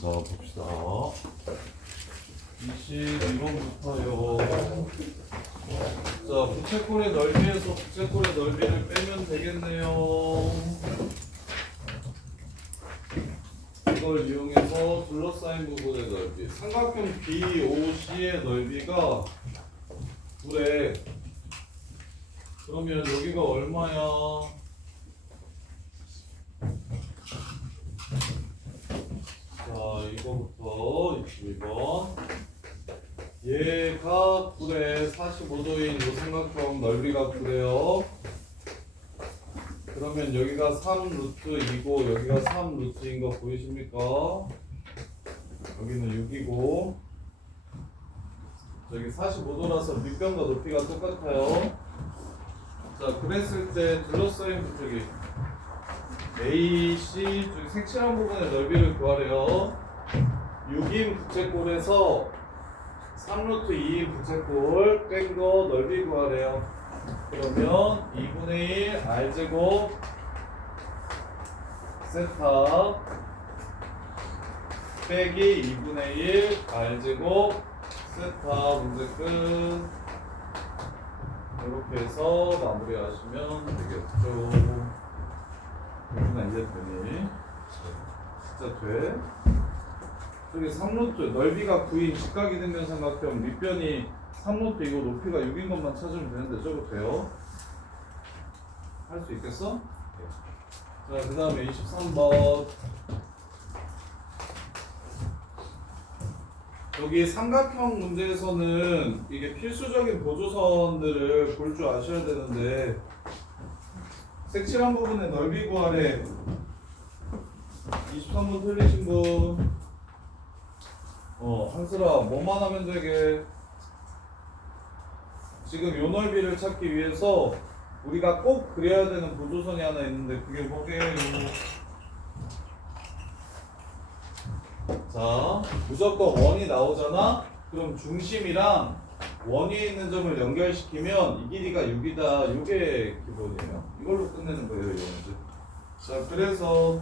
자, 봅시다. 22번부터요. 자, 부채꼴의 넓이에서 부채꼴의 넓이를 빼면 되겠네요. 이걸 이용해서 둘러싸인 부분의 넓이. 삼각형 BOC의 넓이가 9래. 그러면 여기가 얼마야? 자, 이거부터 22번. 얘가 9래. 45도인 이 삼각형 넓이가 9래요. 그러면 여기가 3루트이고 여기가 3루트인 거 보이십니까? 여기는 6이고 저기 45도라서 밑변과 높이가 똑같아요. 자, 그랬을 때 둘러싸인 부쪽이 AC 저기 색칠한 부분의 넓이를 구하래요. 6인 부채꼴에서 3루트 2인 부채꼴 뺀 거 넓이 구하래요. 그러면 2분의 1 R제곱 세타 빼기 2분의 1 R제곱 세타 문제 끝. 이렇게 해서 마무리하시면 되겠죠. 여기나 이제 되니? 진짜 돼? 저기 3루트 넓이가 9인 직각이 된 삼각형 밑변이 3루트이고 높이가 6인 것만 찾으면 되는데 저거 돼요? 할 수 있겠어? 네. 자, 그 다음에 23번. 여기 삼각형 문제에서는 이게 필수적인 보조선들을 볼 줄 아셔야 되는데 색칠한 부분의 넓이 구하래. 23번 틀리신 분. 한슬아, 뭐만 하면 되게? 지금 요 넓이를 찾기 위해서 우리가 꼭 그려야 되는 보조선이 하나 있는데 그게 뭐게요? 자, 무조건 원이 나오잖아? 그럼 중심이랑 원 위에 있는 점을 연결시키면 이 길이가 6이다. 이게 기본이에요. 이걸로 끝내는 거예요, 이 문제. 자, 그래서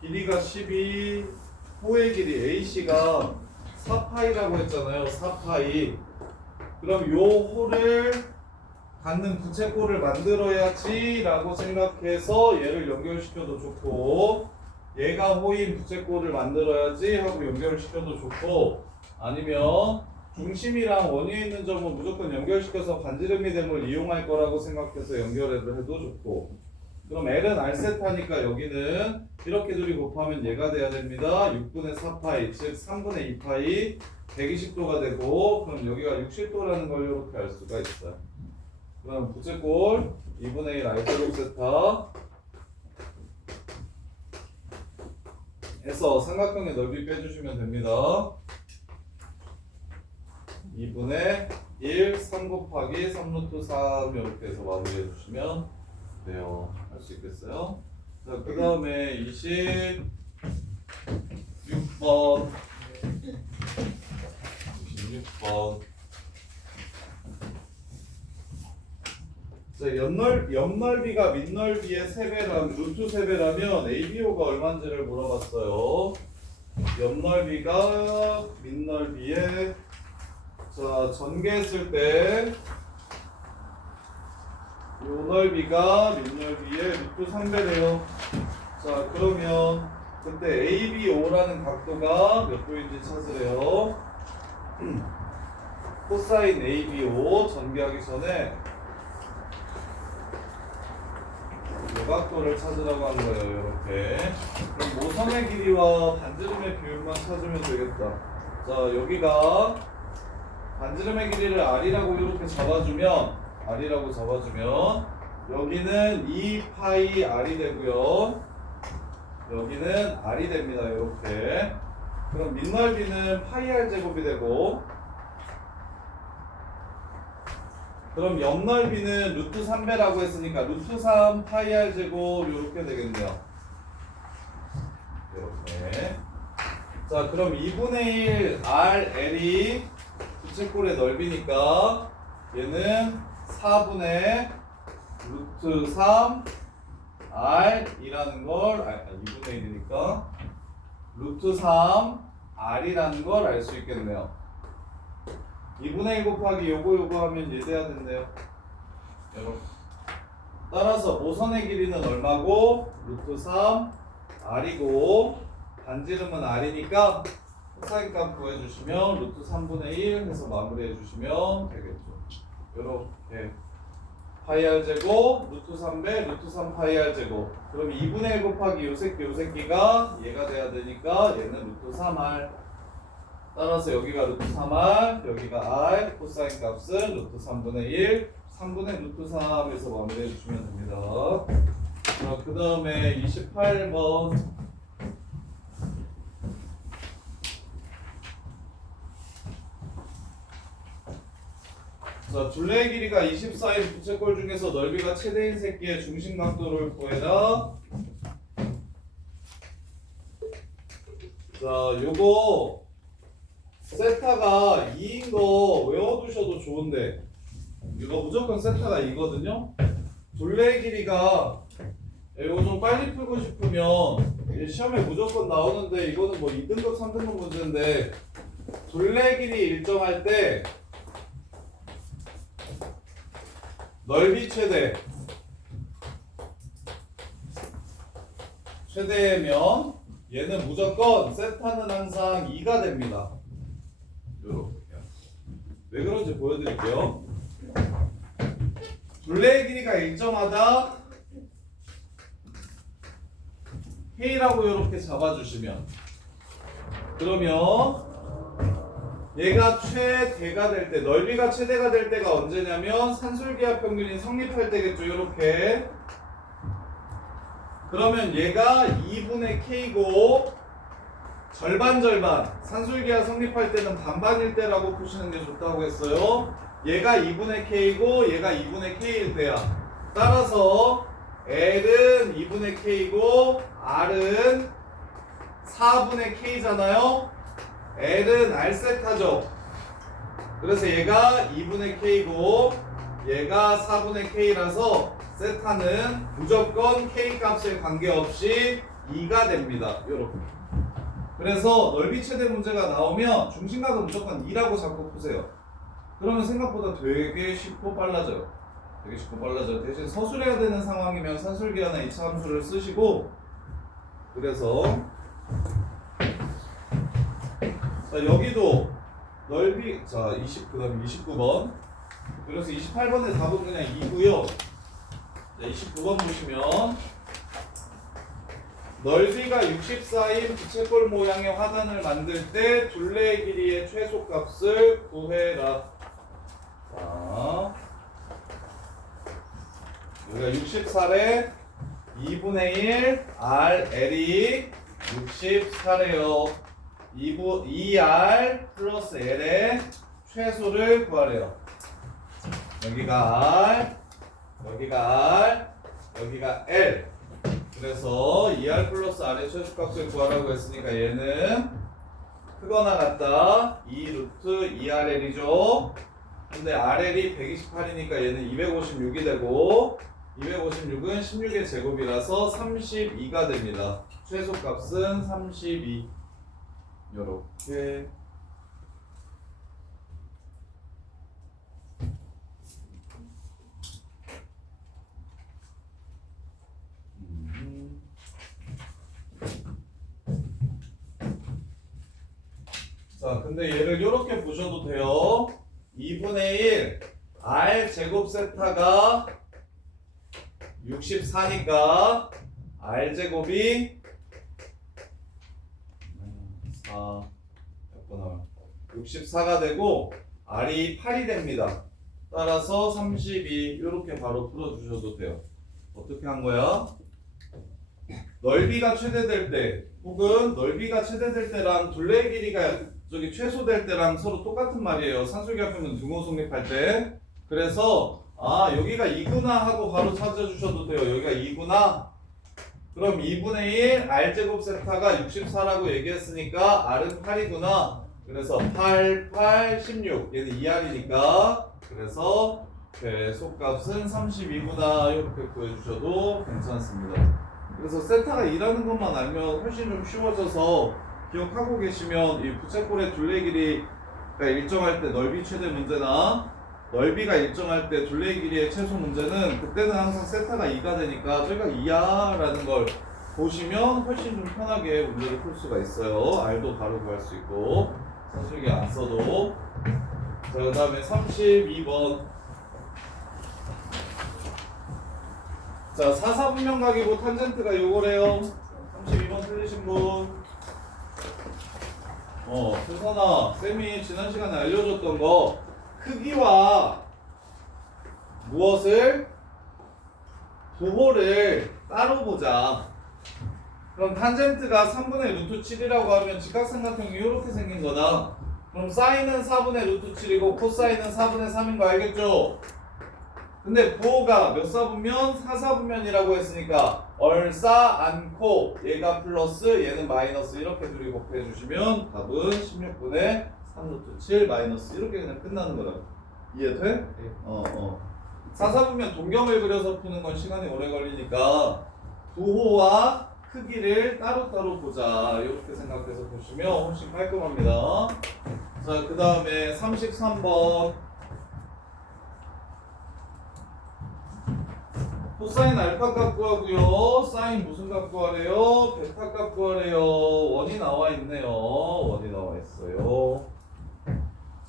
길이가 12, 호의 길이 AC가 4파이라고 했잖아요. 4파이. 그럼 요 호를 갖는 부채꼴을 만들어야지 라고 생각해서 얘를 연결시켜도 좋고, 얘가 호인 부채꼴을 만들어야지 하고 연결을 시켜도 좋고, 아니면 중심이랑 원 위에 있는 점은 무조건 연결시켜서 반지름이 됨을 이용할 거라고 생각해서 연결을 해도 좋고. 그럼 L은 R세타니까 여기는 이렇게 둘이 곱하면 얘가 돼야 됩니다. 6분의 4파이, 즉 3분의 2파이 120도가 되고, 그럼 여기가 60도라는 걸 이렇게 알 수가 있어요. 그럼 부채꼴 2분의 1 R제곱 세타 해서 삼각형의 넓이 빼주시면 됩니다. 2분의 1, 3 곱하기 3루트 3 이렇게 해서 마무리해 주시면 돼요. 할 수 있겠어요? 자, 그 다음에 26번 26번. 자, 옆넓이가 밑넓이의 3배라면, 루트 3배라면 ABO가 얼마인지를 물어봤어요. 옆넓이가 밑넓이의, 자, 전개했을 때 요 넓이가 밑넓이의 루트 3배래요. 자, 그러면 그때 ABO라는 각도가 몇 도인지 찾으래요. 코사인 ABO 전개하기 전에 이 각도를 찾으라고 한 거예요. 이렇게. 그럼 모선의 길이와 반지름의 비율만 찾으면 되겠다. 자, 여기가 반지름의 길이를 R이라고 이렇게 잡아주면 여기는 2파이 R이 되고요. 여기는 R이 됩니다. 이렇게. 그럼 밑넓이는 파이 R 제곱이 되고, 그럼 옆넓이는 루트 3배라고 했으니까 루트 3 파이 R 제곱 이렇게 되겠네요. 이렇게. 자, 그럼 2분의 1 RL이 부채꼴의 넓이니까 얘는 4분의 루트 3 R이라는 걸 2분의 1이니까 루트 3 R이라는 걸 알 수 있겠네요. 2분의 1 곱하기 요거 하면 얘돼야 된대요. 여러분. 따라서 모선의 길이는 얼마고? 루트 3 R이고 반지름은 R이니까 코사인 값 구해주시면 루트 3분의 1 해서 마무리해주시면 되겠죠. 요렇게 파이 R 제곱 루트 3배 루트 3 파이 R 제곱. 그럼 2분의 1 곱하기 요 새끼가 얘가 돼야 되니까 얘는 루트 3R. 따라서 여기가 루트 3R 여기가 R. 코사인 값은 루트 3분의 1 3분의 루트 3에서 마무리해 주시면 됩니다. 자, 그 다음에 28번. 자, 둘레의 길이가 24인 부채꼴 중에서 넓이가 최대인 새끼의 중심 각도를 구해라. 자, 요거 세타가 2인 거 외워두셔도 좋은데 이거 무조건 세타가 2거든요. 둘레의 길이가 이거 좀 빨리 풀고 싶으면 시험에 무조건 나오는데 이거는 뭐 2등급 3등급 문제인데 둘레의 길이 일정할 때 넓이 최대면 얘는 무조건 세타는 항상 2가 됩니다. 요렇게. 왜 그런지 보여드릴게요. 둘레의 길이가 일정하다 K라고 이렇게 잡아주시면 그러면 얘가 최대가 될 때, 넓이가 최대가 될 때가 언제냐면 산술기하 평균이 성립할 때겠죠. 이렇게. 그러면 얘가 2분의 K고 절반 산술기하 성립할 때는 반반일 때라고 푸시는 게 좋다고 했어요. 얘가 2분의 K고 얘가 2분의 K일 때야. 따라서 L은 2분의 K고 R은 4분의 K잖아요. L은 R세타죠. 그래서 얘가 2분의 K고 얘가 4분의 K라서 세타는 무조건 K 값에 관계없이 2가 됩니다. 요렇게. 그래서 넓이 최대 문제가 나오면 중심각은 무조건 2라고 잡고 푸세요. 그러면 생각보다 되게 쉽고 빨라져요. 대신 서술해야 되는 상황이면 산술기하나 이차 함수를 쓰시고 그래서 자, 여기도 넓이 자, 그다음에 29번. 그래서 28번의 답은 그냥 2고요. 자, 29번 보시면 넓이가 64인 부채꼴 모양의 화단을 만들 때 둘레의 길이의 최소값을 구해라. 자, 여기가 64에 2분의 1 RL이 64래요. 2R 플러스 L의 최소를 구하래요. 여기가 R, 여기가 L. 그래서 2R 플러스 R의 최소값을 구하라고 했으니까 얘는 크거나 같다 2루트 2RL이죠. 근데 RL이 128이니까 얘는 256이 되고 256은 16의 제곱이라서 32가 됩니다. 최소값은 32. 요렇게 자, 근데 얘를 이렇게 보셔도 돼요. 2분의 1 R 제곱 세타가 64니까 R 제곱이 64가 되고 R이 8이 됩니다. 따라서 32 이렇게 바로 풀어주셔도 돼요. 어떻게 한 거야? 넓이가 최대될 때 혹은 넓이가 최대될 때랑 둘레의 길이가 저기 최소될 때랑 서로 똑같은 말이에요. 산술기하 평균 등호 성립할 때. 그래서 여기가 2구나 하고 바로 찾아주셔도 돼요. 여기가 2구나. 그럼 2분의 1 R제곱 세타가 64라고 얘기했으니까 R은 8이구나. 그래서 8, 8, 16 얘는 2R이니까 그래서 최소값은 32구나 이렇게 구해주셔도 괜찮습니다. 그래서 세타가 2라는 것만 알면 훨씬 좀 쉬워져서 기억하고 계시면 이 부채꼴의 둘레 길이가 일정할 때 넓이 최대 문제나 넓이가 일정할 때 둘레 길이의 최소 문제는 그때는 항상 세타가 2가 되니까 저희가 2야 라는 걸 보시면 훨씬 좀 편하게 문제를 풀 수가 있어요. R도 바로 구할 수 있고 사실기 안 써도. 자, 그 다음에 32번. 자, 사사분면각이고 탄젠트가 요거래요. 32번 틀리신 분. 태선아, 쌤이 지난 시간에 알려줬던 거 크기와 무엇을? 부호를 따로 보자. 그럼 탄젠트가 3분의 루트 7이라고 하면 직각삼각형이 이렇게 생긴 거다. 그럼 사인은 4분의 루트 7이고 코사인은 4분의 3인 거 알겠죠? 근데 부호가 몇 사분면? 4사분면이라고 했으니까 얼싸 않고 얘가 플러스 얘는 마이너스 이렇게 둘이 곱해 주시면 답은 16분의 3 루트 7 마이너스 이렇게 그냥 끝나는 거다. 이해돼? 네. 4사분면 동경을 그려서 푸는 건 시간이 오래 걸리니까 부호와 크기를 따로따로 보자 이렇게 생각해서 보시면 훨씬 깔끔합니다. 자, 그 다음에 33번. 코사인 알파 값 구하고요. 사인 무슨 값 구하래요? 베타 값 구하래요. 원이 나와 있네요. 원이 나와 있어요.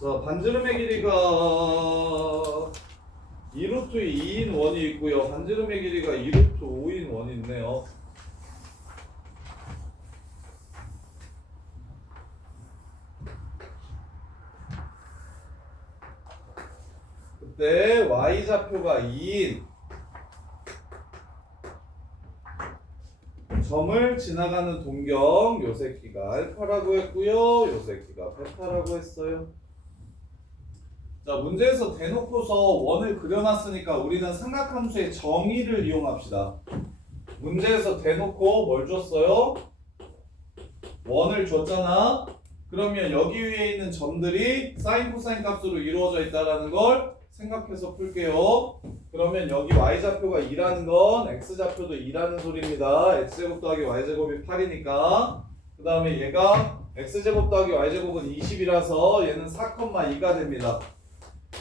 자, 반지름의 길이가 2루트 2인 원이 있고요. 반지름의 길이가 2루트 5인 원이 있네요. 그때 y좌표가 2인 점을 지나가는 동경 요 새끼가 알파라고 했고요. 요 새끼가 베타라고 했어요. 자, 문제에서 대놓고서 원을 그려놨으니까 우리는 삼각함수의 정의를 이용합시다. 문제에서 대놓고 뭘 줬어요? 원을 줬잖아. 그러면 여기 위에 있는 점들이 사인 코사인 값으로 이루어져 있다는 걸 생각해서 풀게요. 그러면 여기 y좌표가 2라는 건 x좌표도 2라는 소리입니다. x제곱 더하기 y제곱이 8이니까 그 다음에 얘가 x제곱 더하기 y제곱은 20이라서 얘는 4,2가 됩니다.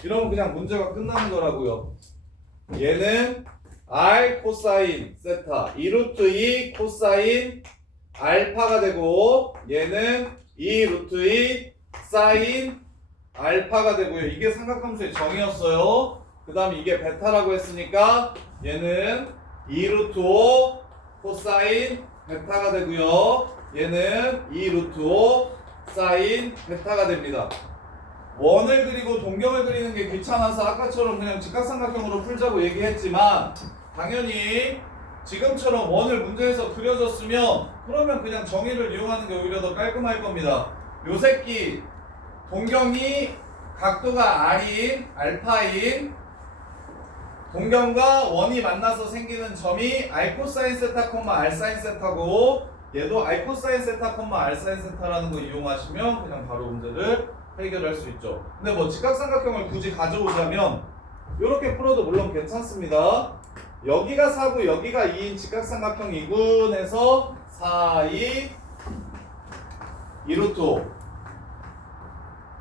이러면 그냥 문제가 끝나는 거라고요. 얘는 r 코사인 세타 2루트 2 코사인 알파가 되고 얘는 2루트 2 사인 알파가 되고요. 이게 삼각함수의 정의였어요. 그 다음에 이게 베타라고 했으니까 얘는 2루트 5 코사인 베타가 되고요. 얘는 2루트 5 사인 베타가 됩니다. 원을 그리고 동경을 그리는 게 귀찮아서 아까처럼 그냥 직각삼각형으로 풀자고 얘기했지만 당연히 지금처럼 원을 문제에서 그려줬으면 그러면 그냥 정의를 이용하는 게 오히려 더 깔끔할 겁니다. 요 새끼 동경이 각도가 R인 알파인 동경과 원이 만나서 생기는 점이 R 코사인 세타, R 사인 세타고 얘도 R 코사인 세타, R 사인 세타라는 거 이용하시면 그냥 바로 문제를 해결할 수 있죠. 근데 뭐 직각삼각형을 굳이 가져오자면 이렇게 풀어도 물론 괜찮습니다. 여기가 4고 여기가 2인 직각삼각형 2군에서 4, 2, 2루트 5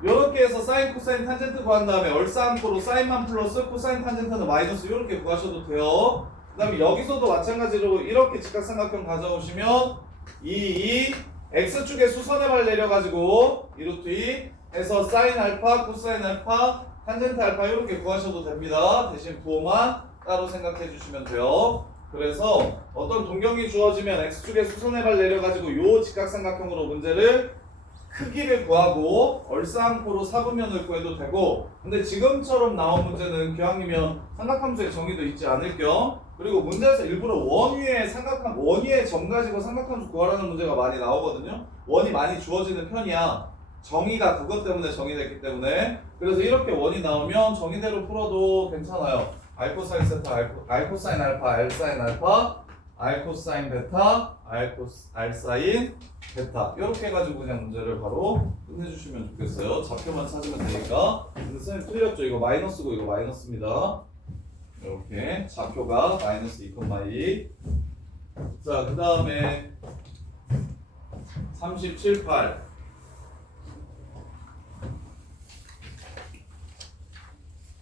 요렇게 해서 사인, 코사인, 탄젠트 구한 다음에 얼싸안고로 사인만 플러스 코사인, 탄젠트는 마이너스 요렇게 구하셔도 돼요. 그 다음에 여기서도 마찬가지로 이렇게 직각삼각형 가져오시면 2, X축에 수선의 발 내려가지고 2루트 2 해서 사인 알파, 코사인 알파, 탄젠트 알파 이렇게 구하셔도 됩니다. 대신 부호만 따로 생각해 주시면 돼요. 그래서 어떤 동경이 주어지면 X축에 수선의 발 내려가지고 요 직각삼각형으로 문제를 크기를 구하고 얼싸안고로 사분면을 구해도 되고 근데 지금처럼 나온 문제는 기왕이면 삼각함수의 정의도 있지 않을 겸 그리고 문제에서 일부러 원 위에 점 가지고 삼각함수 구하라는 문제가 많이 나오거든요. 원이 많이 주어지는 편이야. 정의가 그것 때문에 정의됐기 때문에 그래서 이렇게 원이 나오면 정의대로 풀어도 괜찮아요. R 코사인 세타, R 코사인 알파, R 사인 알파, R 코사인 베타, R 사인 베타 이렇게 해가지고 그냥 문제를 바로 끝내주시면 좋겠어요. 좌표만 찾으면 되니까. 근데 선생님 틀렸죠? 이거 마이너스고 이거 마이너스입니다. 이렇게 좌표가 마이너스 2,2. 자, 그 다음에 37, 8.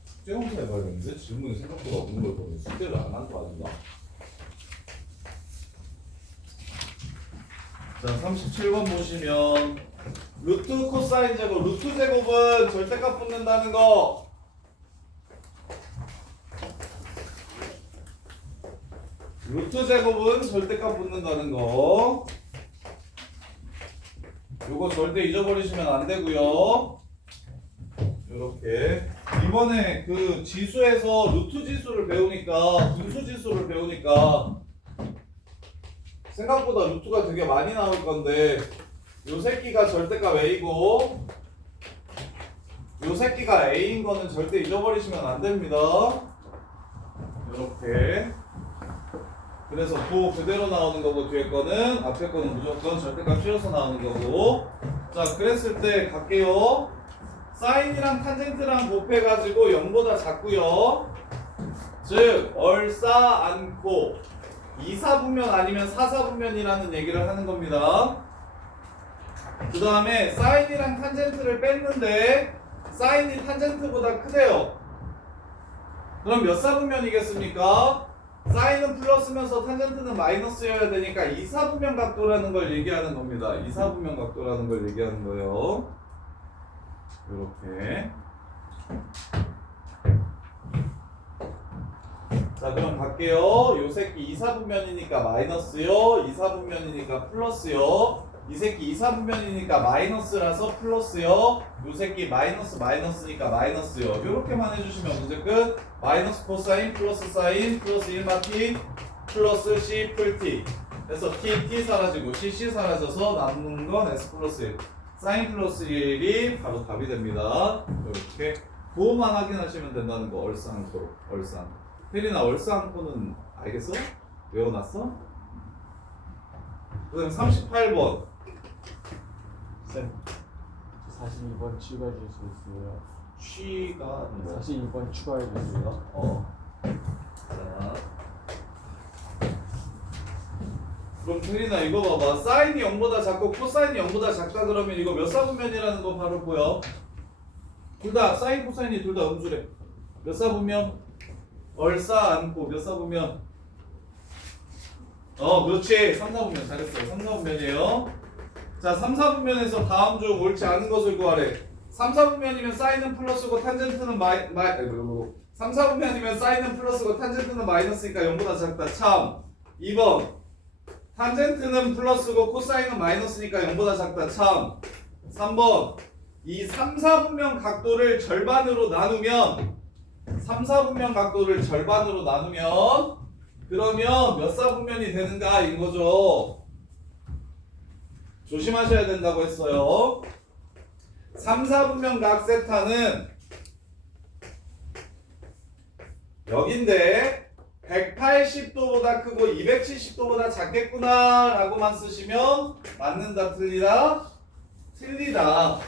숙제검사 해봐야겠는데? 질문이 생각보다 없는 걸 보면 숙제를 안 한 거 아닌가? 자, 37번 보시면 루트 코사인 제곱, 루트 제곱은 절대값 붙는다는 거. 루트 제곱은 절대값 붙는다는 거. 요거 절대 잊어버리시면 안 되고요. 요렇게 이번에 그 지수에서 루트 지수를 배우니까, 분수 지수를 배우니까 생각보다 루트가 되게 많이 나올 건데, 요 새끼가 절대값 A고 요 새끼가 A인 거는 절대 잊어버리시면 안 됩니다. 요렇게. 그래서 도 그대로 나오는 거고, 뒤에 거는, 앞에 거는 무조건 절대값 실어서 나오는 거고. 자, 그랬을 때 갈게요. 사인이랑 탄젠트랑 곱해가지고 0보다 작고요. 즉 얼싸 않고 이사분면 아니면 사사분면이라는 얘기를 하는 겁니다. 그 다음에 사인이랑 탄젠트를 뺐는데 사인이 탄젠트보다 크대요. 그럼 몇 사분면이겠습니까? 사인은 플러스면서 탄젠트는 마이너스여야 되니까 이사분면 각도라는 걸 얘기하는 겁니다. 이사분면 각도라는 걸 얘기하는 거예요. 이렇게. 자, 그럼 갈게요. 요 새끼 이사분면이니까 마이너스요. 이사분면이니까 플러스요. 이 새끼 이사분면이니까 마이너스라서 플러스요. 요 새끼 마이너스니까 마이너스요. 요렇게만 해주시면 문제 끝. 마이너스 코사인 플러스 사인 플러스 1마티 플러스 C 풀T. 그래서 T 사라지고 CC 사라져서 남는 건 S 플러스 1. 사인 플러스 1이 바로 답이 됩니다. 이렇게 도만 확인하시면 된다는 거. 얼싸안고. 혜린아, 얼싸안고는 알겠어? 외워놨어? 그 다음 38번. 쌤, 42번 추가해 줄 수 있어요? 쉬가 뭐? 42번 추가해 주세요. 자, 그럼 혜린아 이거 봐봐. 사인이 0보다 작고 코사인이 0보다 작다 그러면 이거 몇 사분면이라는 거 바로 보여. 둘 다 사인 코사인이 둘 다 음수래. 몇 사분면? 얼싸 안고 몇 사분면? 그렇지. 3, 4분면 잘했어요. 3, 4분면이에요. 자, 3, 4분면에서 다음 중 옳지 않은 것을 구하래. 3, 4분면이면 사인은 플러스고 탄젠트는 3, 4분면이면 사인은 플러스고 탄젠트는 마이너스니까 0보다 작다. 참. 2번. 탄젠트는 플러스고 코사인은 마이너스니까 0보다 작다. 참. 3번. 이 3, 4분면 각도를 절반으로 나누면 그러면 몇 사분면이 되는가 인 거죠. 조심하셔야 된다고 했어요. 3, 4분면 각 세타는 여긴데 180도보다 크고 270도보다 작겠구나 라고만 쓰시면 맞는다 틀리다? 틀리다.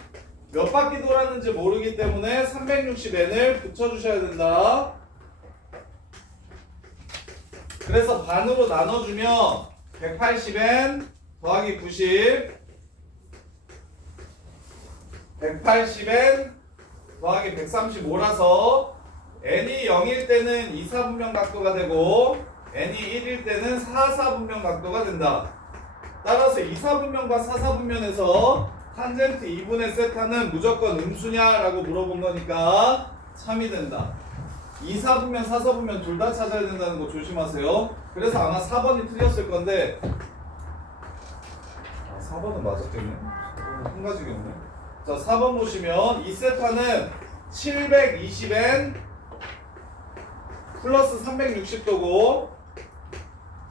몇 바퀴 돌았는지 모르기 때문에 360n을 붙여주셔야 된다. 그래서 반으로 나눠주면 180n 더하기 90 180n 더하기 135라서 n이 0일 때는 2, 4분면 각도가 되고 n이 1일 때는 4, 4분면 각도가 된다. 따라서 2, 4분면과 4, 4분면에서 탄젠트 2분의 세타는 무조건 음수냐라고 물어본 거니까 참이 된다. 2, 4분면, 4, 4분면 둘 다 찾아야 된다는 거 조심하세요. 그래서 아마 4번이 틀렸을 건데 4번은 맞았겠네. 한 가지겠네. 자, 4번 보시면 이 세타는 720n 플러스 360도고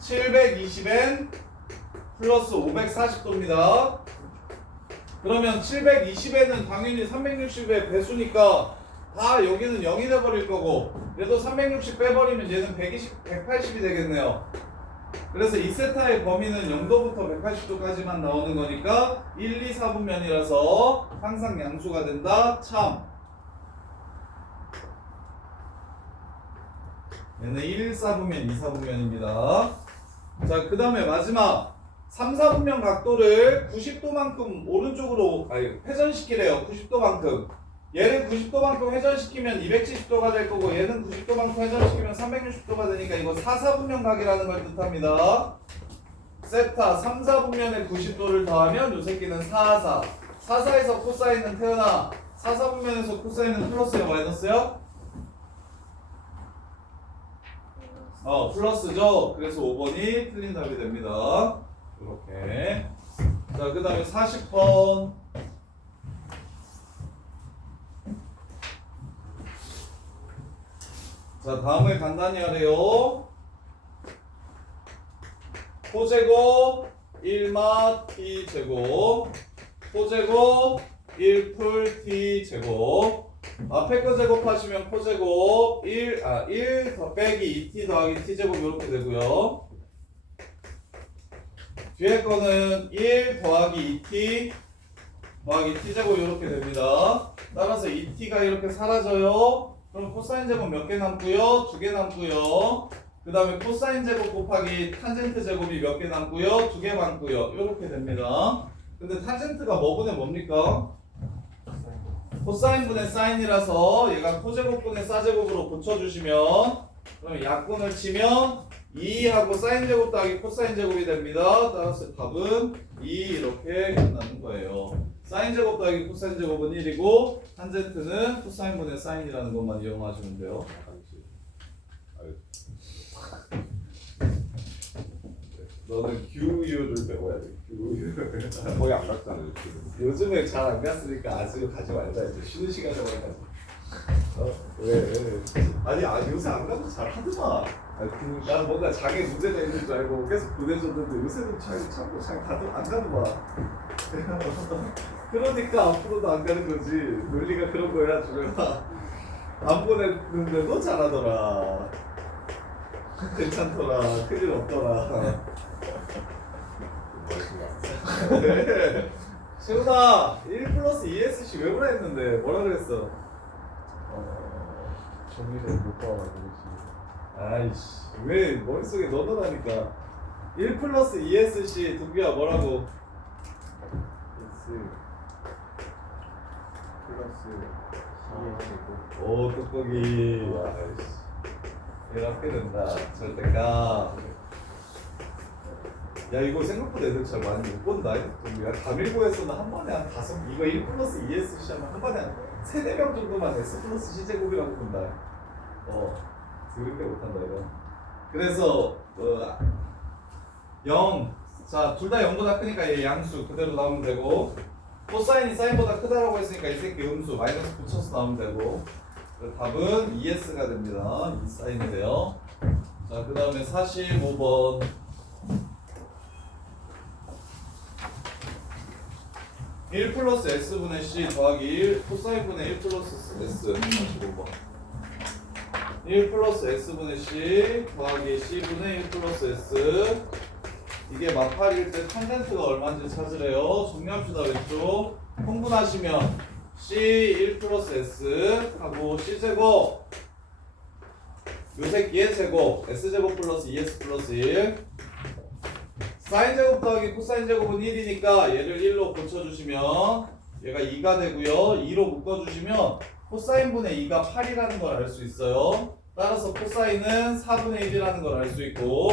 720n 플러스 540도입니다. 그러면 720n은 당연히 360의 배수니까 다 여기는 0이 돼버릴 거고 얘도 360 빼버리면 얘는 180이 되겠네요. 그래서 이 세타의 범위는 0도부터 180도까지만 나오는 거니까 1, 2, 4분면이라서 항상 양수가 된다. 참. 얘는 1, 4분면, 2, 4분면입니다. 자, 그 다음에 마지막 3, 4분면 각도를 90도만큼 오른쪽으로 회전시키래요. 90도만큼. 얘를 90도만큼 회전시키면 270도가 될 거고 얘는 90도만큼 회전시키면 360도가 되니까 이거 4, 4분면 각이라는 걸 뜻합니다. 세타 3, 4분면에 90도를 더하면 요 새끼는 4, 4. 4, 4에서 코사인은 태어나 4, 4분면에서 코사인은 플러스예요, 마이너스요? 플러스죠. 그래서 5번이 틀린 답이 됩니다. 이렇게. 자, 그 다음에 40번. 자, 다음을 간단히 하래요. 코제곱 1마 t제곱 코제곱 1풀 t제곱 앞에 거 제곱하시면 코제곱 1 더 빼기 2t 더하기 t제곱 이렇게 되고요. 뒤에 거는 1 더하기 2t 더하기 t제곱 이렇게 됩니다. 따라서 2t가 이렇게 사라져요. 그럼 코사인 제곱 몇 개 남고요? 2개 남고요. 그 다음에 코사인 제곱 곱하기 탄젠트 제곱이 몇 개 남고요? 2개 남고요. 이렇게 됩니다. 근데 탄젠트가 뭐분의 뭡니까? 코사인분의 사인이라서 얘가 코제곱분의 사제곱으로 고쳐주시면 그럼 약분을 치면 2하고 사인 제곱 더하기 코사인 제곱이 됩니다. 따라서 답은 2 이렇게 끝나는 거예요. 사인 제곱 더하기 코사인 제곱은 1이고 탄젠트는 코사인분의 사인이라는 것만 이용하시면 돼요. 너는 규율을 배워야 돼. 규율. 거의 안 갔잖아요 지금. 요즘에 잘 안 갔으니까 아직 가지 말자. 이제 쉬는 시간에 가지. 왜? 아니 요새 안 가도 잘 하더만. 난 뭔가 자기 문제가 있는 줄 알고 계속 보내줬는데 요새는 잘 다들 안 가더만. 그러니까 앞으로도 안 가는 거지. 논리가 그런 거야, 주려가. 안 보냈는데도 잘하더라. 괜찮더라. 큰일 없더라. 세훈아 1 플러스 2SC 왜 그래 했는데 뭐라 그랬어? 정리를 못 봐가지고 지금. 아이씨 왜 머릿속에 넣어놓으라니까. 1 플러스 2SC 동규야 뭐라고? S 플러스 C의 오 뚝배기. 아이씨 이렇게 된다. 절대가. 야 이거 생각보다 애들 잘 많이 못 본다. 동규야 다밀고에서는 한 번에 한 5, 이거 1 플러스 2SC 하면 한 번에 한 3, 4명 정도만 S 플러스 C 제곱이라고 본다. 드럽게 못한다 이거. 그래서 0. 자, 둘 다 0보다 크니까 얘 양수 그대로 나오면 되고 코사인이 사인보다 크다라고 했으니까 이 새끼 음수 마이너스 붙여서 나오면 되고 그래서 답은 2S가 됩니다. 2 사인이 돼요. 자, 그 다음에 45번 1 플러스 S분의 C 더하기 1 코사인분의 1 플러스 S 45번 1 플러스 S분의 C 더하기 C분의 1 플러스 S 이게 마팔일 때 탄젠트가 얼마인지 찾으래요. 정리합시다. 왼쪽 통분하시면 C 1 플러스 S 하고 C제곱 요 새끼의 제곱 S제곱 플러스 2S 플러스 1 사인제곱 더하기 코사인제곱은 1이니까 얘를 1로 고쳐주시면 얘가 2가 되고요. 2로 묶어주시면 코사인분의 2가 8이라는 걸 알 수 있어요. 따라서 코사인은 4분의 1이라는 걸 알 수 있고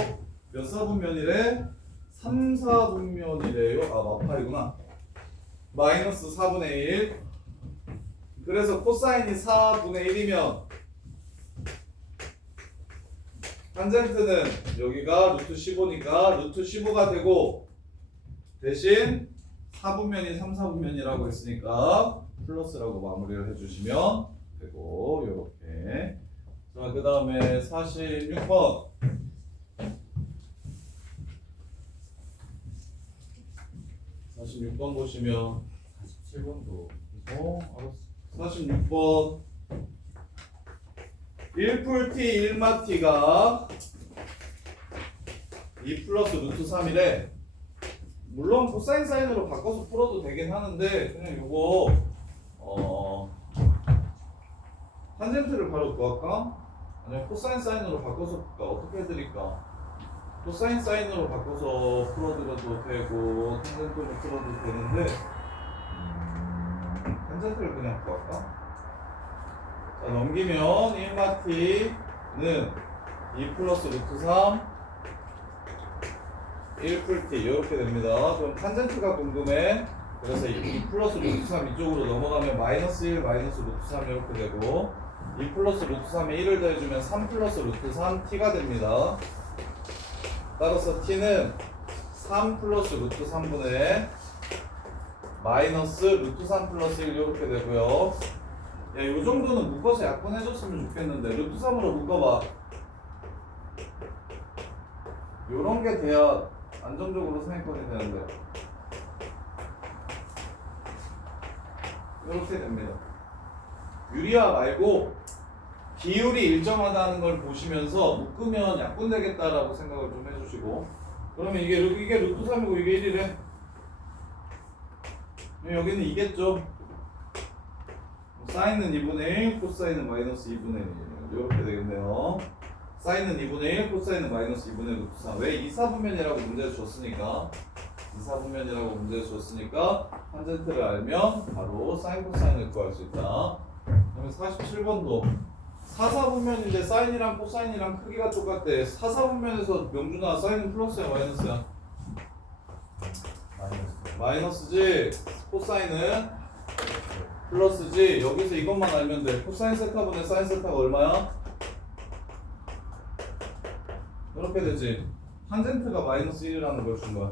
몇 사분면이래? 3, 4분면이래요. 마팔이구나. 마이너스 4분의 1 그래서 코사인이 4분의 1이면 탄젠트는 여기가 루트 15니까 루트 15가 되고 대신 4분면이 3, 4분면이라고 했으니까 플러스라고 마무리를 해주시면 되고 요렇게. 자, 그 다음에 46번 46번 보시면 47번도 알았어. 46번 1풀 t 1마 t가 2 플러스 루트 3이래. 물론 코사인 사인으로 바꿔서 풀어도 되긴 하는데 그냥 요거 탄젠트를 바로 구할까? 아니면 코사인 사인으로 바꿔서 볼까? 어떻게 해드릴까? 코사인 사인으로 바꿔서 풀어드려도 되고 탄젠트로 풀어도 되는데 탄젠트를 그냥 구할까? 자 넘기면 1마t는 2 플러스 루트 3 1풀t 이렇게 됩니다. 그럼 탄젠트가 궁금해. 그래서 2 플러스 루트 3 이쪽으로 넘어가면 마이너스 1 마이너스 루트 3 이렇게 되고 2 플러스 루트 3에 1을 더해주면 3 플러스 루트 3 t가 됩니다. 따라서 t는 3 플러스 루트 3분의 마이너스 루트 3 플러스 1 이렇게 되고요. 야, 요 정도는 묶어서 약분해줬으면 좋겠는데 루트 3으로 묶어봐. 요런 게 돼야 안정적으로 상위권이 되는데 이렇게 됩니다. 유리화 말고 비율이 일정하다는 걸 보시면서 묶으면 약분되겠다라고 생각을 좀 해주시고 그러면 이게 루트 3이고 이게 1이래. 여기는 이겠죠. 사인은 2분의 1, 코사인은 마이너스 2분의 1 이렇게 되겠네요. 사인은 2분의 1, 코사인은 마이너스 2분의 루트 3. 왜 2, 4분면이라고 문제를 줬으니까 2, 4분면이라고 문제를 줬으니까 탄젠트를 알면 바로 사인 코사인을 구할 수 있다. 그러면 47번도 4, 4분면인데 사인이랑 코사인이랑 크기가 똑같대. 4, 4분면에서 명준아 사인은 플러스야 마이너스야? 마이너스지. 코사인은 플러스지. 여기서 이것만 알면 돼. 코사인 세타분의 사인 세타가 얼마야? 이렇게 되지. 탄젠트가 마이너스 1이라는 걸 준 거야.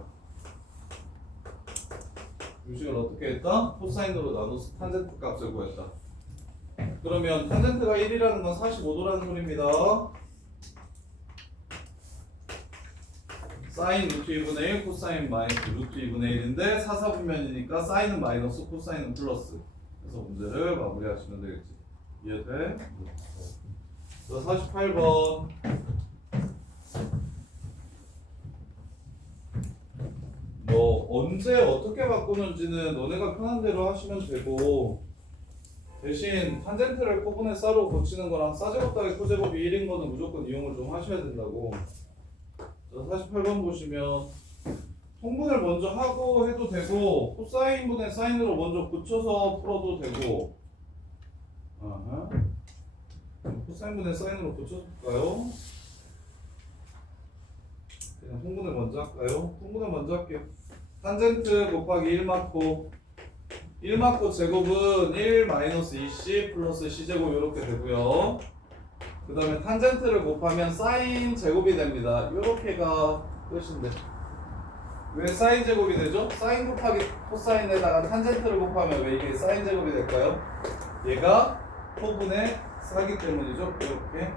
유식을 어떻게 했다? 코사인으로 나눠서 탄젠트 값을 구했다. 그러면 탄젠트가 1이라는 건 45도라는 소리입니다. 사인 루트 2분의 1, 코사인 마이너스 루트 2분의 1인데 4, 4분면이니까 사인은 마이너스, 코사인은 플러스. 그래서 문제를 마무리하시면 되겠지. 이해돼? 자, 48번. 뭐 언제 어떻게 바꾸는지는 너네가 편한 대로 하시면 되고 대신 탄젠트를 코분의 싸로 고치는 거랑 싸제곱 더하기 코제곱이 1인 거는 무조건 이용을 좀 하셔야 된다고. 자, 48번 보시면 통분을 먼저 하고 해도 되고 코사인분의 사인으로 먼저 고쳐서 풀어도 되고 코사인분의 사인으로 고쳐볼까요? 그냥 통분을 먼저 할까요? 통분을 먼저 할게요. 탄젠트 곱하기 1 맞고 1 맞고 제곱은 1 마이너스 2c 플러스 c제곱 이렇게 되고요. 그 다음에 탄젠트를 곱하면 사인 제곱이 됩니다. 이렇게가 끝인데 왜 사인 제곱이 되죠? 사인 곱하기 코사인에다가 탄젠트를 곱하면 왜 이게 사인 제곱이 될까요? 얘가 코분의 사기 때문이죠. 이렇게.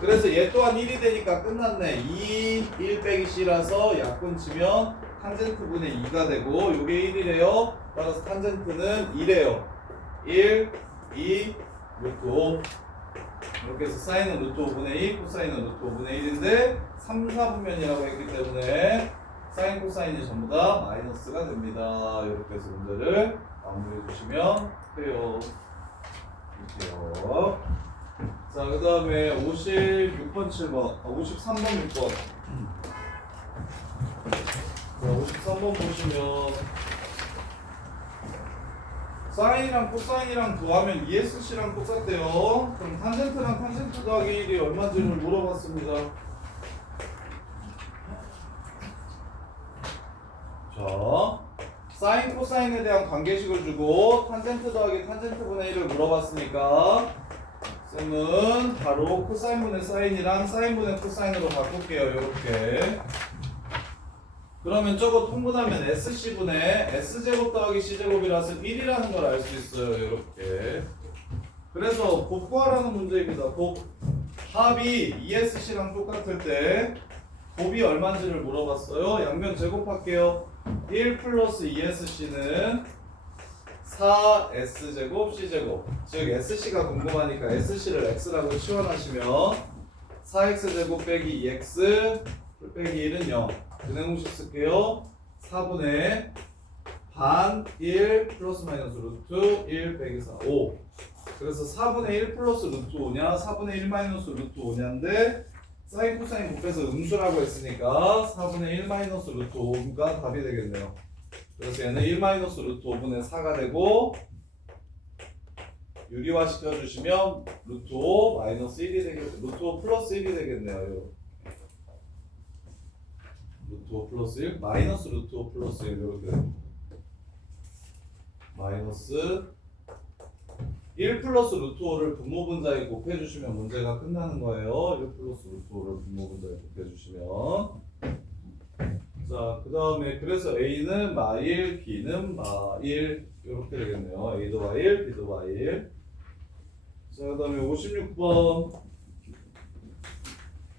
그래서 얘 또한 1이 되니까 끝났네. 1 빼기 c라서 약분 치면 탄젠트분의 2가 되고 요게 1이래요. 따라서 탄젠트는 2래요. 1, 2, 루트 5 이렇게 해서 사인은 루트 5분의 2, 코사인은 루트 5분의 1인데 3, 4분면이라고 했기 때문에 사인, 코사인이 전부 다 마이너스가 됩니다. 이렇게 해서 문제를 마무리해 주시면 돼요. 이렇게요. 자, 그 다음에 56번 7번 53번 6번. 자, 53번 보시면 사인이랑 코사인이랑 더하면 ESC랑 똑같대요. 그럼 탄젠트랑 탄젠트 더하기 1이 얼마인지를 물어봤습니다. 자, 사인, 코사인에 대한 관계식을 주고 탄젠트 더하기 탄젠트분의 1을 물어봤으니까 쌤은 바로 코사인분의 사인이랑 사인분의 코사인으로 바꿀게요. 이렇게. 그러면 저거 통분하면 SC분의 S제곱 더하기 C제곱이라서 1이라는 걸 알 수 있어요. 이렇게. 그래서 곱 구하라는 문제입니다. 곱. 합이 ESC랑 똑같을 때 곱이 얼마인지를 물어봤어요. 양변 제곱할게요. 1 플러스 ESC는 4S제곱 C제곱. 즉 SC가 궁금하니까 SC를 X라고 치환하시면 4X제곱 빼기 2X 빼기 1은 0. 근행공식 쓸게요. 4분의 반 1 플러스 마이너스 루트 1 빼기 4 5. 그래서 4분의 1 플러스 루트 5냐 4분의 1 마이너스 루트 5냐인데 사인 코사인 곱해서 음수라고 했으니까 4분의 1 마이너스 루트 5가 답이 되겠네요. 그래서 얘는 1 마이너스 루트 5분의 4가 되고 유리화 시켜주시면 루트 5 마이너스 1이 되겠네요. 루트 5 플러스 1이 되겠네요. 루트 5 플러스 1 마이너스 루트 5 플러스 1 이렇게 마이너스 1 플러스 루트 5를 분모분자에 곱해주시면 문제가 끝나는 거예요. 1 플러스 루트 5를 분모분자에 곱해주시면 자, 그 다음에 그래서 A는 마일, B는 마일 이렇게 되겠네요. A도 마일, B도 마일. 자, 그 다음에 56번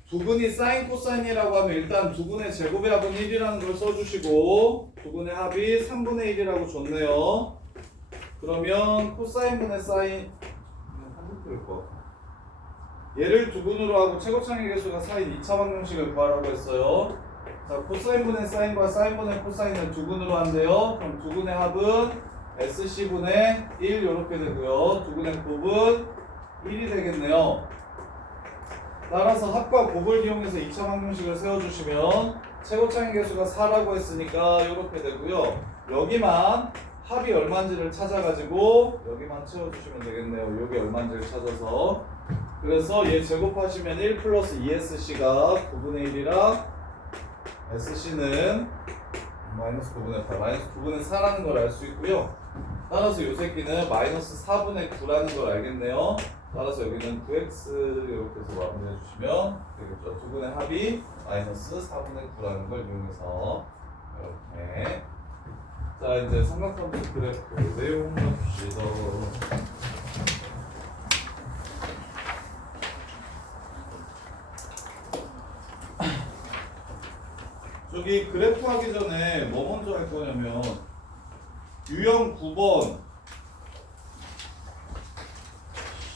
두근이 사인 코사인이라고 하면 일단 두근의 제곱의 합은 1이라는 걸 써주시고 두근의 합이 3분의 1이라고 줬네요. 그러면 코사인분의 사인 얘를 두근으로 하고 최고창의 개수가 4인 2차 방정식을 구하라고 했어요. 자, 코사인분의 사인과 사인분의 코사인을 두근으로 한대요. 그럼 두근의 합은 SC분의 1 이렇게 되고요. 두근의 곱은 1이 되겠네요. 따라서 합과 곱을 이용해서 2차 방정식을 세워주시면 최고창의 개수가 4라고 했으니까 이렇게 되고요. 여기만 합이 얼마인지를 찾아가지고 여기만 채워주시면 되겠네요. 여기 얼마인지를 찾아서 그래서 얘 제곱하시면 1 플러스 2SC가 9분의 1이라 SC는 마이너스 9분의 8 마이너스 9분의 4라는 걸 알 수 있고요. 따라서 이 새끼는 마이너스 4분의 9라는 걸 알겠네요. 따라서 여기는 9x 이렇게 해서 마무리해 주시면 되겠죠. 두 분의 합이 마이너스 4분의 9라는 걸 이용해서 이렇게 자 이제 삼각함수 그래프 내용 봅시다. 저기 그래프 하기 전에 뭐 먼저 할 거냐면 유형 9번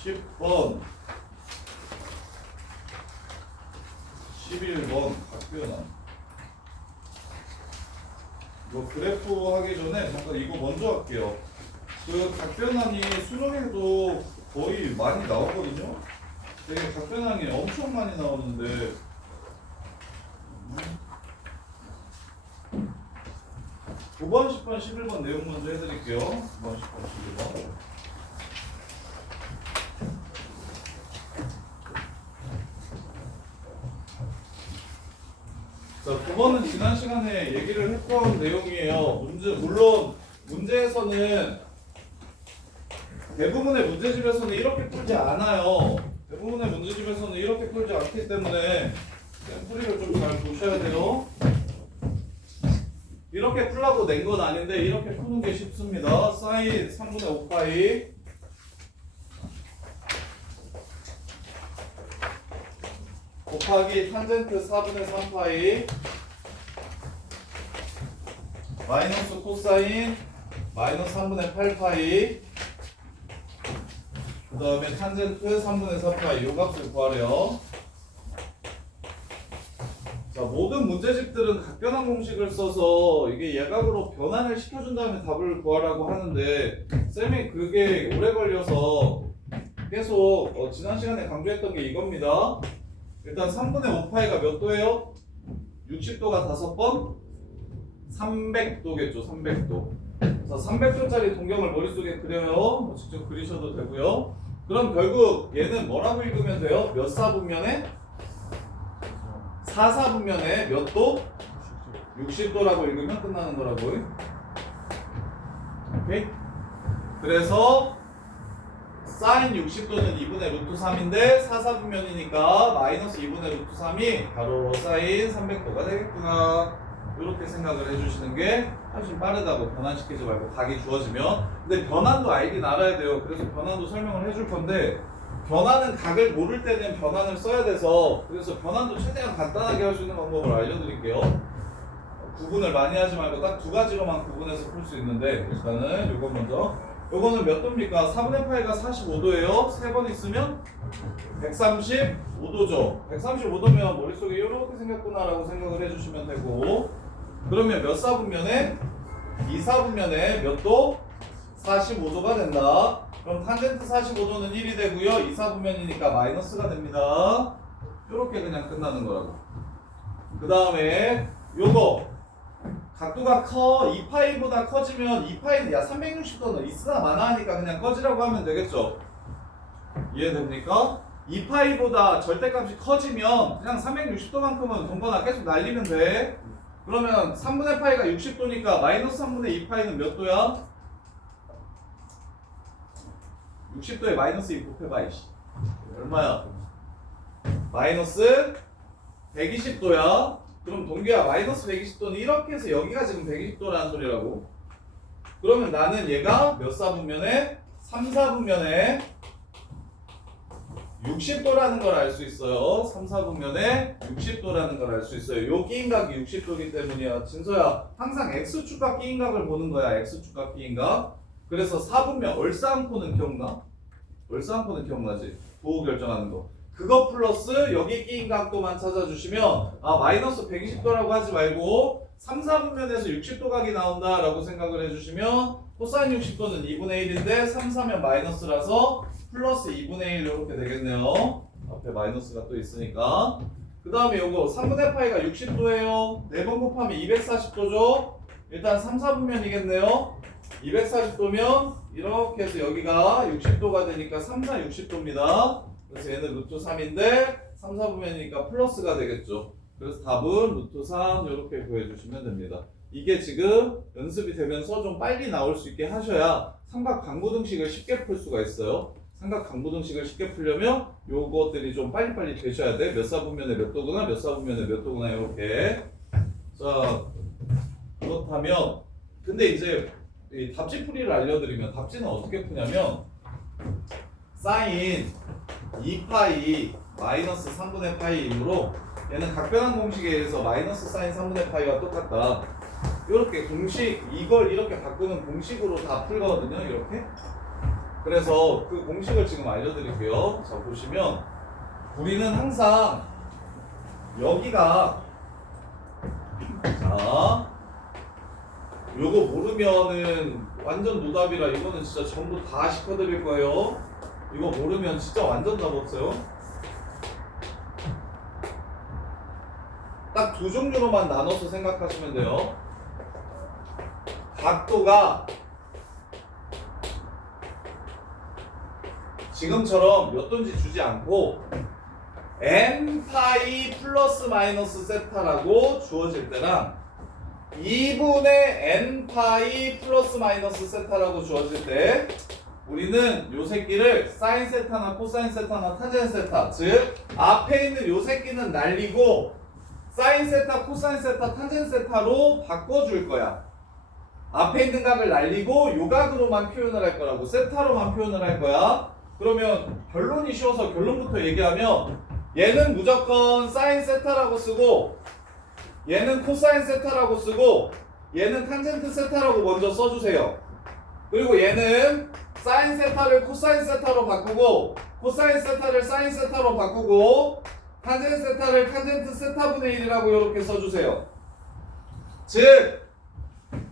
10번 11번 각변환 이거 그래프 하기 전에 잠깐 이거 먼저 할게요. 그 각변환이 수능에도 거의 많이 나오거든요. 되게 각변환이 엄청 많이 나오는데 9번, 10번, 11번 내용 먼저 해드릴게요. 9번, 10번, 11번. 자, 9번은 지난 시간에 얘기를 했던 내용이에요. 물론 문제에서는 대부분의 문제집에서는 이렇게 풀지 않아요. 대부분의 문제집에서는 이렇게 풀지 않기 때문에 풀이를 좀 잘 보셔야 돼요. 이렇게 풀라고 낸 건 아닌데 이렇게 푸는 게 쉽습니다. 사인 3분의 5파이 곱하기 탄젠트 4분의 3파이 마이너스 코사인 마이너스 3분의 8파이 그 다음에 탄젠트 3분의 4파이 요 값을 구하래요. 자, 모든 문제집들은 각변환 공식을 써서 이게 예각으로 변환을 시켜준 다음에 답을 구하라고 하는데 쌤이 그게 오래 걸려서 계속 지난 시간에 강조했던 게 이겁니다. 일단 3분의 5파이가 몇 도예요? 60도가 5번? 300도겠죠. 300도. 자, 300도짜리 동경을 머릿속에 그려요. 직접 그리셔도 되고요. 그럼 결국 얘는 뭐라고 읽으면 돼요? 몇 사분면에? 4사분면에 몇 도? 60도라고 읽으면 끝나는 거라고요. 오케이? 그래서 사인 60도는 2분의 루트 3인데 4사분면이니까 마이너스 2분의 루트 3이 바로 사인 300도가 되겠구나. 이렇게 생각을 해주시는 게 훨씬 빠르다고 변환시키지 말고 각이 주어지면. 근데 변환도 알긴 알아야 돼요. 그래서 변환도 설명을 해줄 건데 변환은 각을 모를 때는 변환을 써야 돼서 그래서 변환도 최대한 간단하게 할 수 있는 방법을 알려드릴게요. 구분을 많이 하지 말고 딱 두 가지로만 구분해서 풀 수 있는데 일단은 이거 먼저 요거는 몇 도입니까? 4분의 8가 45도예요. 3번 있으면 135도죠. 135도면 머릿속에 이렇게 생겼구나 라고 생각을 해주시면 되고 그러면 몇 사분면에? 2사분면에 몇 도? 45도가 된다. 그럼 탄젠트 45도는 1이 되고요. 2사분면이니까 마이너스가 됩니다. 요렇게 그냥 끝나는 거라고. 그 다음에 요거 각도가 커 2파이보다 커지면 2파이는 야 360도는 있으나 마나 하니까 그냥 꺼지라고 하면 되겠죠. 이해됩니까? 2파이보다 절대값이 커지면 그냥 360도만큼은 동거나 계속 날리면 돼. 그러면 3분의 파이가 60도니까 마이너스 3분의 2파이는 몇 도야? 60도에 마이너스 2 곱해봐 이씨. 얼마야? 마이너스 120도야. 그럼 동규야 마이너스 120도는 이렇게 해서 여기가 지금 120도라는 소리라고. 그러면 나는 얘가 몇 사분면에? 3, 4분면에 60도라는 걸 알 수 있어요. 3, 4분면에 60도라는 걸 알 수 있어요. 요 끼인각이 60도이기 때문이야. 진서야 항상 X축과 끼인각을 보는 거야. X축과 끼인각. 그래서 4분면 얼싸안코는 기억나? 얼싸안코는 기억나지? 부호 결정하는 거. 그거 플러스 여기 끼인 각도만 찾아주시면 아 마이너스 120도라고 하지 말고 3, 4분면에서 60도 각이 나온다 라고 생각을 해주시면 코사인 60도는 2분의 1인데 3, 4면 마이너스라서 플러스 2분의 1 이렇게 되겠네요. 앞에 마이너스가 또 있으니까. 그 다음에 요거 3분의 파이가 60도예요. 4번 곱하면 240도죠. 일단 3, 4분면이겠네요. 240도면 이렇게 해서 여기가 60도가 되니까 3, 4, 60도입니다. 그래서 얘는 루트 3인데 3, 4분면이니까 플러스가 되겠죠. 그래서 답은 루트 3 이렇게 구해주시면 됩니다. 이게 지금 연습이 되면서 좀 빨리 나올 수 있게 하셔야 삼각 강부등식을 쉽게 풀 수가 있어요. 삼각 강부등식을 쉽게 풀려면 요것들이 좀 빨리빨리 되셔야 돼. 몇 사분면에 몇 도구나 몇 사분면에 몇 도구나 이렇게. 자 그렇다면 근데 이제 이 답지풀이를 알려드리면 답지는 어떻게 푸냐면 사인 2파이 마이너스 3분의 파이이므로 얘는 각변환 공식에 의해서 마이너스 사인 3분의 파이와 똑같다. 이렇게 공식 이걸 이렇게 바꾸는 공식으로 다 풀거든요. 이렇게. 그래서 그 공식을 지금 알려드릴게요. 자 보시면 우리는 항상 여기가 자 요거 모르면은 완전 노답이라 이거는 진짜 전부 다 시켜드릴 거예요. 이거 모르면 진짜 완전 답 없어요. 딱 두 종류로만 나눠서 생각하시면 돼요. 각도가 지금처럼 몇 도인지 주지 않고 n파이 플러스 마이너스 세타라고 주어질 때랑 2분의 n파이 플러스 마이너스 세타라고 주어질 때 우리는 요 새끼를 사인 세타나 코사인 세타나 탄젠 세타 즉 앞에 있는 요 새끼는 날리고 사인 세타, 코사인 세타, 탄젠 세타로 바꿔줄 거야. 앞에 있는 각을 날리고 요 각으로만 표현을 할 거라고 세타로만 표현을 할 거야. 그러면 결론이 쉬워서 결론부터 얘기하면 얘는 무조건 사인 세타라고 쓰고 얘는 코사인 세타라고 쓰고 얘는 탄젠트 세타라고 먼저 써주세요. 그리고 얘는 사인 세타를 코사인 세타로 바꾸고 코사인 세타를 사인 세타로 바꾸고 탄젠 세타를 탄젠트 세타분의 1이라고 이렇게 써주세요. 즉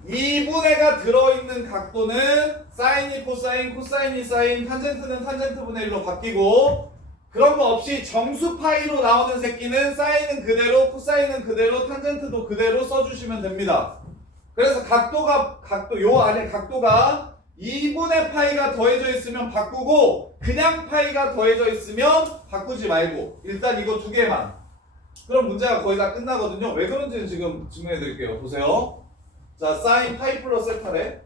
2분의가 들어있는 각도는 사인이 코사인, 코사인이 사인, 탄젠트는 탄젠트분의 1로 바뀌고 그런 거 없이 정수 파이로 나오는 새끼는 사인은 그대로, 코사인은 그대로, 탄젠트도 그대로 써주시면 됩니다. 그래서 요 안에 각도가 2분의 파이가 더해져 있으면 바꾸고 그냥 파이가 더해져 있으면 바꾸지 말고 일단 이거 두 개만. 그럼 문제가 거의 다 끝나거든요. 왜 그런지는 지금 증명해 드릴게요. 보세요. 자, 사인 파이 플러스 세타래.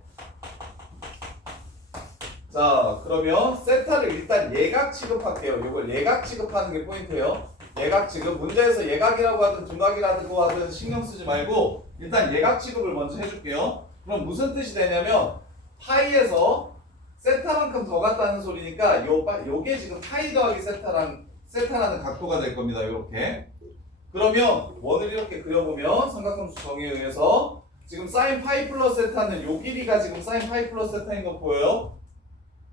자, 그러면 세타를 일단 예각 취급할게요. 이걸 예각 취급하는 게 포인트예요. 예각 취급. 문제에서 예각이라고 하든 둔각이라고 하든 신경 쓰지 말고 일단 예각 취급을 먼저 해줄게요. 그럼 무슨 뜻이 되냐면 파이에서 세타만큼 더 갔다는 소리니까 요게 지금 파이 더하기 세타라는 각도가 될 겁니다. 이렇게. 그러면 원을 이렇게 그려보면 삼각함수 정의에 의해서 지금 사인 파이 플러스 세타는 요 길이가 지금 사인 파이 플러스 세타인 거 보여요?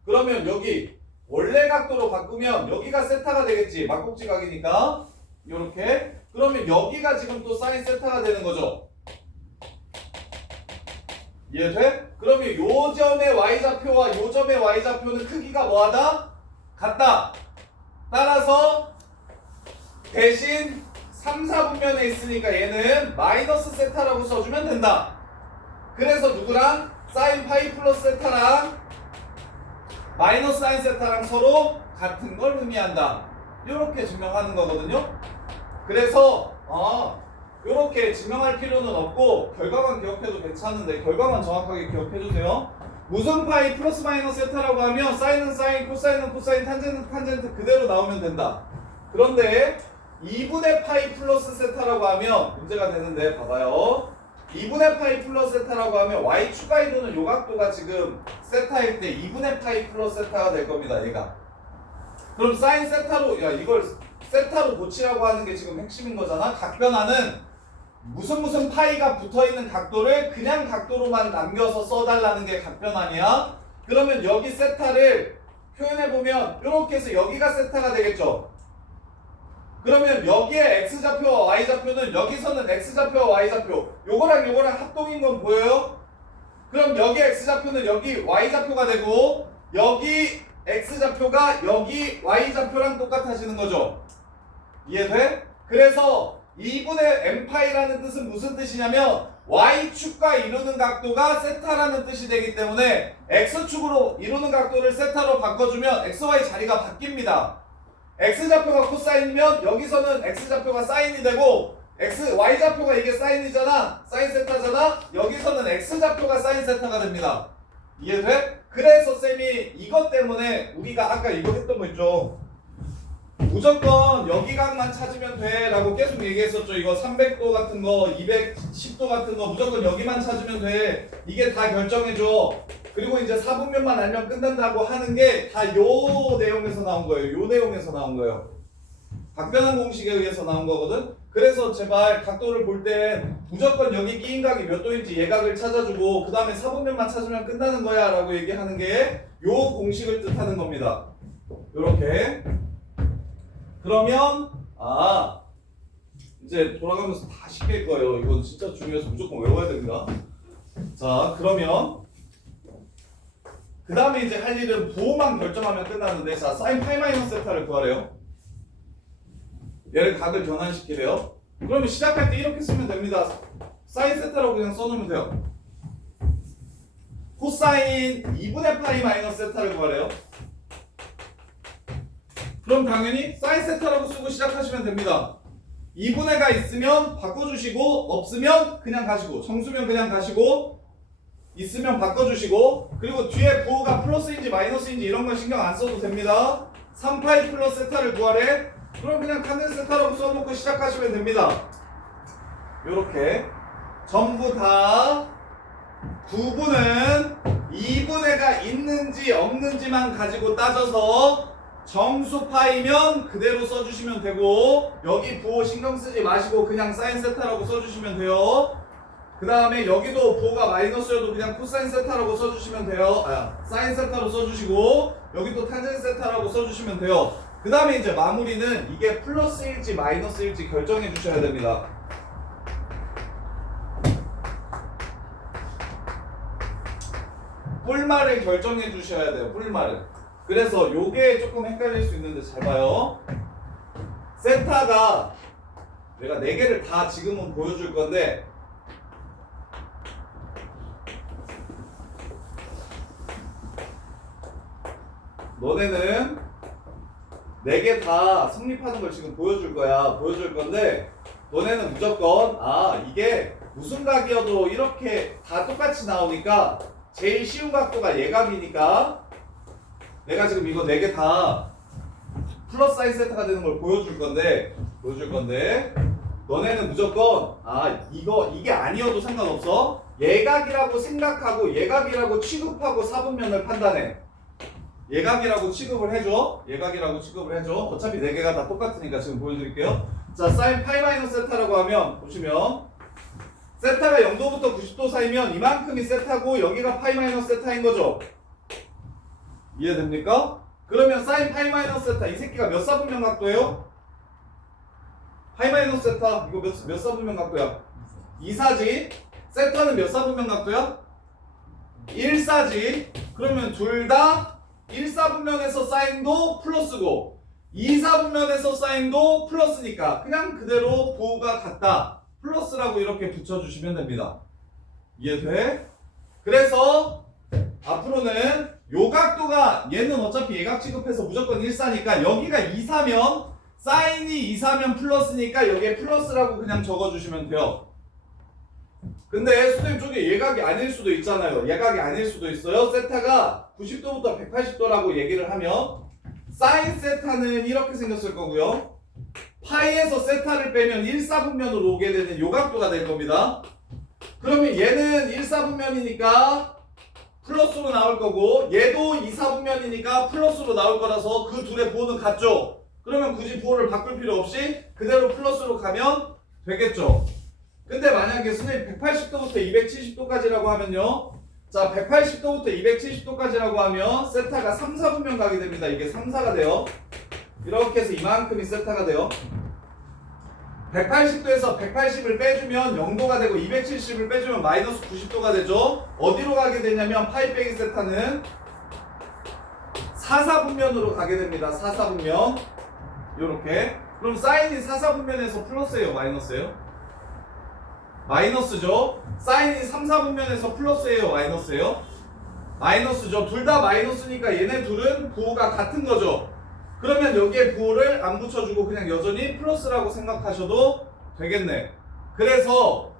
그러면 여기 원래 각도로 바꾸면 여기가 세타가 되겠지. 막곡지 각이니까 요렇게. 그러면 여기가 지금 또 사인 세타가 되는 거죠. 이해돼? 그러면 요 점의 y좌표와 요 점의 y좌표는 크기가 뭐하다? 같다. 따라서 대신 3, 4분면에 있으니까 얘는 마이너스 세타라고 써주면 된다. 그래서 누구랑? 사인 파이 플러스 세타랑 마이너스 사인 세타랑 서로 같은 걸 의미한다. 이렇게 증명하는 거거든요. 그래서 이렇게 증명할 필요는 없고 결과만 기억해도 괜찮은데 결과만 정확하게 기억해주세요. 무슨 파이 플러스 마이너스 세타라고 하면 사인은 사인, 코사인은 코사인, 탄젠트는 탄젠트 그대로 나오면 된다. 그런데 2분의 파이 플러스 세타라고 하면 문제가 되는데 봐봐요. 2분의 파이 플러스 세타라고 하면 y 추가 이루는 요 각도가 지금 세타일 때 2분의 파이 플러스 세타가 될 겁니다. 얘가. 그럼 사인 세타로 이걸 세타로 고치라고 하는 게 지금 핵심인 거잖아. 각변화는 무슨 파이가 붙어있는 각도를 그냥 각도로만 남겨서 써달라는 게 각변화냐. 그러면 여기 세타를 표현해보면 이렇게 해서 여기가 세타가 되겠죠. 그러면 여기에 x좌표와 y좌표는 여기서는 x좌표와 y좌표 요거랑 합동인 건 보여요? 그럼 여기 x좌표는 여기 y좌표가 되고 여기 x좌표가 여기 y좌표랑 똑같아지는 거죠. 이해돼? 그래서 2분의 m파이라는 뜻은 무슨 뜻이냐면 y축과 이루는 각도가 세타라는 뜻이 되기 때문에 x축으로 이루는 각도를 세타로 바꿔주면 xy 자리가 바뀝니다. x좌표가 코사인이면 여기서는 x좌표가 사인이 되고 y좌표가 이게 사인이잖아. 사인 세타잖아. 여기서는 x좌표가 사인 세타가 됩니다. 이해돼? 그래서 쌤이 이것 때문에 우리가 아까 이거 했던 거 있죠. 무조건 여기 각만 찾으면 돼 라고 계속 얘기했었죠. 이거 300도 같은 거 210도 같은 거 무조건 여기만 찾으면 돼. 이게 다 결정해줘. 그리고 이제 4분면만 알면 끝난다고 하는 게 다 요 내용에서 나온 거예요. 요 내용에서 나온 거예요. 각변환 공식에 의해서 나온 거거든. 그래서 제발 각도를 볼 땐 무조건 여기 끼인 각이 몇 도인지 예각을 찾아주고 그 다음에 4분면만 찾으면 끝나는 거야 라고 얘기하는 게 요 공식을 뜻하는 겁니다. 요렇게. 그러면 이제 돌아가면서 다 쉽게 거예요. 이건 진짜 중요해서 무조건 외워야 됩니다. 자, 그러면 그 다음에 이제 할 일은 부호만 결정하면 끝나는데, 자, 사인 파이 마이너스 세타를 구하래요. 얘를 각을 변환시키래요. 그러면 시작할 때 이렇게 쓰면 됩니다. 사인 세타라고 그냥 써놓으면 돼요. 코사인 2분의 파이 마이너스 세타를 구하래요. 그럼 당연히 사인 세타라고 쓰고 시작하시면 됩니다. 2분의가 있으면 바꿔주시고 없으면 그냥 가시고 정수면 그냥 가시고 있으면 바꿔주시고 그리고 뒤에 부호가 플러스인지 마이너스인지 이런 건 신경 안 써도 됩니다. 3파이 플러스 세타를 구하래. 그럼 그냥 탄젠트 세타라고 써놓고 시작하시면 됩니다. 요렇게 전부 다 구분은 2분의가 있는지 없는지만 가지고 따져서 정수파이면 그대로 써주시면 되고 여기 부호 신경 쓰지 마시고 그냥 사인 세타라고 써주시면 돼요. 그 다음에 여기도 부호가 마이너스여도 그냥 코사인 세타라고 써주시면 돼요. 사인 세타로 써주시고 여기도 탄젠트 세타라고 써주시면 돼요. 그 다음에 이제 마무리는 이게 플러스일지 마이너스일지 결정해 주셔야 됩니다. 뿔말을 결정해 주셔야 돼요. 뿔말을. 그래서 요게 조금 헷갈릴 수 있는데 잘 봐요. 세타가 내가 4개를 다 지금은 보여줄 건데 너네는 4개 다 성립하는 걸 지금 보여줄 거야. 보여줄 건데 너네는 무조건 이게 무슨 각이어도 이렇게 다 똑같이 나오니까 제일 쉬운 각도가 얘각이니까 내가 지금 이거 4개 다 플러스 사인 세타가 되는 걸 보여줄 건데 너네는 무조건 이게 아니어도 상관없어. 예각이라고 생각하고 예각이라고 취급하고 4분면을 판단해. 예각이라고 취급을 해줘. 어차피 4개가 다 똑같으니까 지금 보여드릴게요. 자, 사인 파이 마이너스 세타라고 하면 보시면 세타가 0도부터 90도 사이면 이만큼이 세타고 여기가 파이 마이너스 세타인 거죠. 이해됩니까? 그러면 사인 파이 마이너스 세타 이 새끼가 몇 사분면 각도예요? 파이 마이너스 세타 이거 몇 사분면 각도야? 2사지. 세타는 몇 사분면 각도야? 1사지. 그러면 둘 다 1사분면에서 사인도 플러스고 2사분면에서 사인도 플러스니까 그냥 그대로 부호가 같다. 플러스라고 이렇게 붙여주시면 됩니다. 이해돼? 그래서 앞으로는 요 각도가 얘는 어차피 예각 취급해서 무조건 1사니까 여기가 2사면 사인이 2사면 플러스니까 여기에 플러스라고 그냥 적어주시면 돼요. 근데 선생님 쪽에 예각이 아닐 수도 있잖아요. 예각이 아닐 수도 있어요. 세타가 90도부터 180도라고 얘기를 하면 사인 세타는 이렇게 생겼을 거고요. 파이에서 세타를 빼면 1사분면으로 오게 되는 요 각도가 될 겁니다. 그러면 얘는 1사분면이니까 플러스로 나올 거고 얘도 2사분면이니까 플러스로 나올 거라서 그 둘의 부호는 같죠? 그러면 굳이 부호를 바꿀 필요 없이 그대로 플러스로 가면 되겠죠? 근데 만약에 선생님 180도부터 270도까지라고 하면요. 자, 180도부터 270도까지라고 하면 세타가 3, 4분면 가게 됩니다. 이게 3, 4가 돼요. 이렇게 해서 이만큼이 세타가 돼요. 180도에서 180을 빼주면 0도가 되고 270을 빼주면 마이너스 90도가 되죠. 어디로 가게 되냐면 파이 빼기 세타는 4, 4분면으로 가게 됩니다. 4, 4분면 요렇게. 그럼 사인이 4, 4분면에서 플러스예요? 마이너스예요? 마이너스죠. 사인이 3, 4분면에서 플러스예요? 마이너스예요? 마이너스죠. 둘 다 마이너스니까 얘네 둘은 부호가 같은 거죠. 그러면 여기에 부호를 안 붙여주고 그냥 여전히 플러스라고 생각하셔도 되겠네. 그래서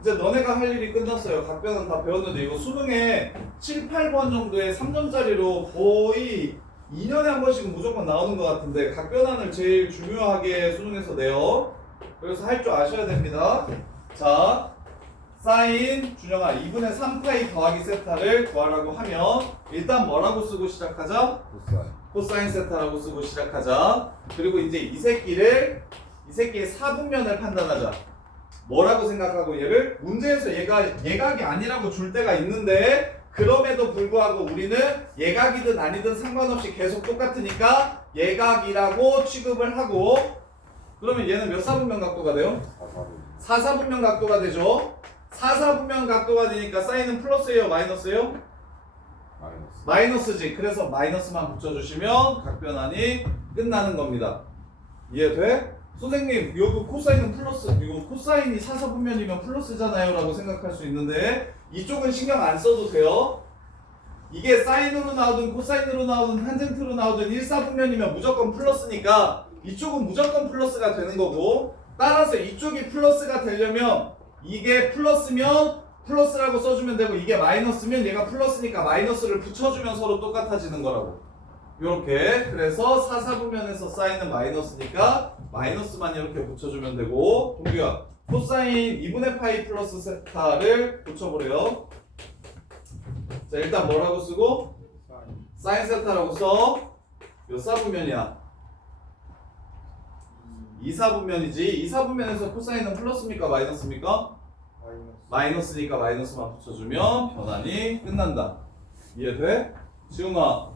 이제 너네가 할 일이 끝났어요. 각변은 다 배웠는데 이거 수능에 7, 8번 정도의 3점짜리로 거의 2년에 한 번씩은 무조건 나오는 것 같은데 각변안을 제일 중요하게 수능에서 내요. 그래서 할 줄 아셔야 됩니다. 자, 사인 준영아 2분의 3파이 더하기 세타를 구하라고 하면 일단 뭐라고 쓰고 시작하자? 코사인. 코사인 세타라고 쓰고 시작하자. 그리고 이제 이 새끼의 4분면을 판단하자. 뭐라고 생각하고 얘를 문제에서 얘가 예각이 아니라고 줄 때가 있는데 그럼에도 불구하고 우리는 예각이든 아니든 상관없이 계속 똑같으니까 예각이라고 취급을 하고 그러면 얘는 몇 사분면 각도가 돼요? 4사분면 각도가 되죠. 4사분면 각도가 되니까 사인은 플러스예요? 마이너스예요? 마이너스. 마이너스지. 그래서 마이너스만 붙여주시면 각변안이 끝나는 겁니다. 이해돼? 선생님 여기 코사인은 플러스 이거 코사인이 4사분면이면 플러스잖아요 라고 생각할 수 있는데 이쪽은 신경 안 써도 돼요. 이게 사인으로 나오든 코사인으로 나오든 탄젠트로 나오든 1사분면이면 무조건 플러스니까 이쪽은 무조건 플러스가 되는 거고 따라서 이쪽이 플러스가 되려면 이게 플러스면 플러스라고 써주면 되고 이게 마이너스면 얘가 플러스니까 마이너스를 붙여주면 서로 똑같아지는 거라고. 요렇게. 그래서 4, 4분면에서 사인은 마이너스니까 마이너스만 이렇게 붙여주면 되고 동규야 코사인 2분의 파이 플러스 세타를 붙여보래요. 자 일단 뭐라고 쓰고? 사인 세타라고 써. 몇 사분면이야? 2사분면이지. 2사분면에서 코사인은 플러스입니까? 마이너스입니까? 마이너스니까 마이너스만 붙여주면 변환이 끝난다. 이해돼? 지웅아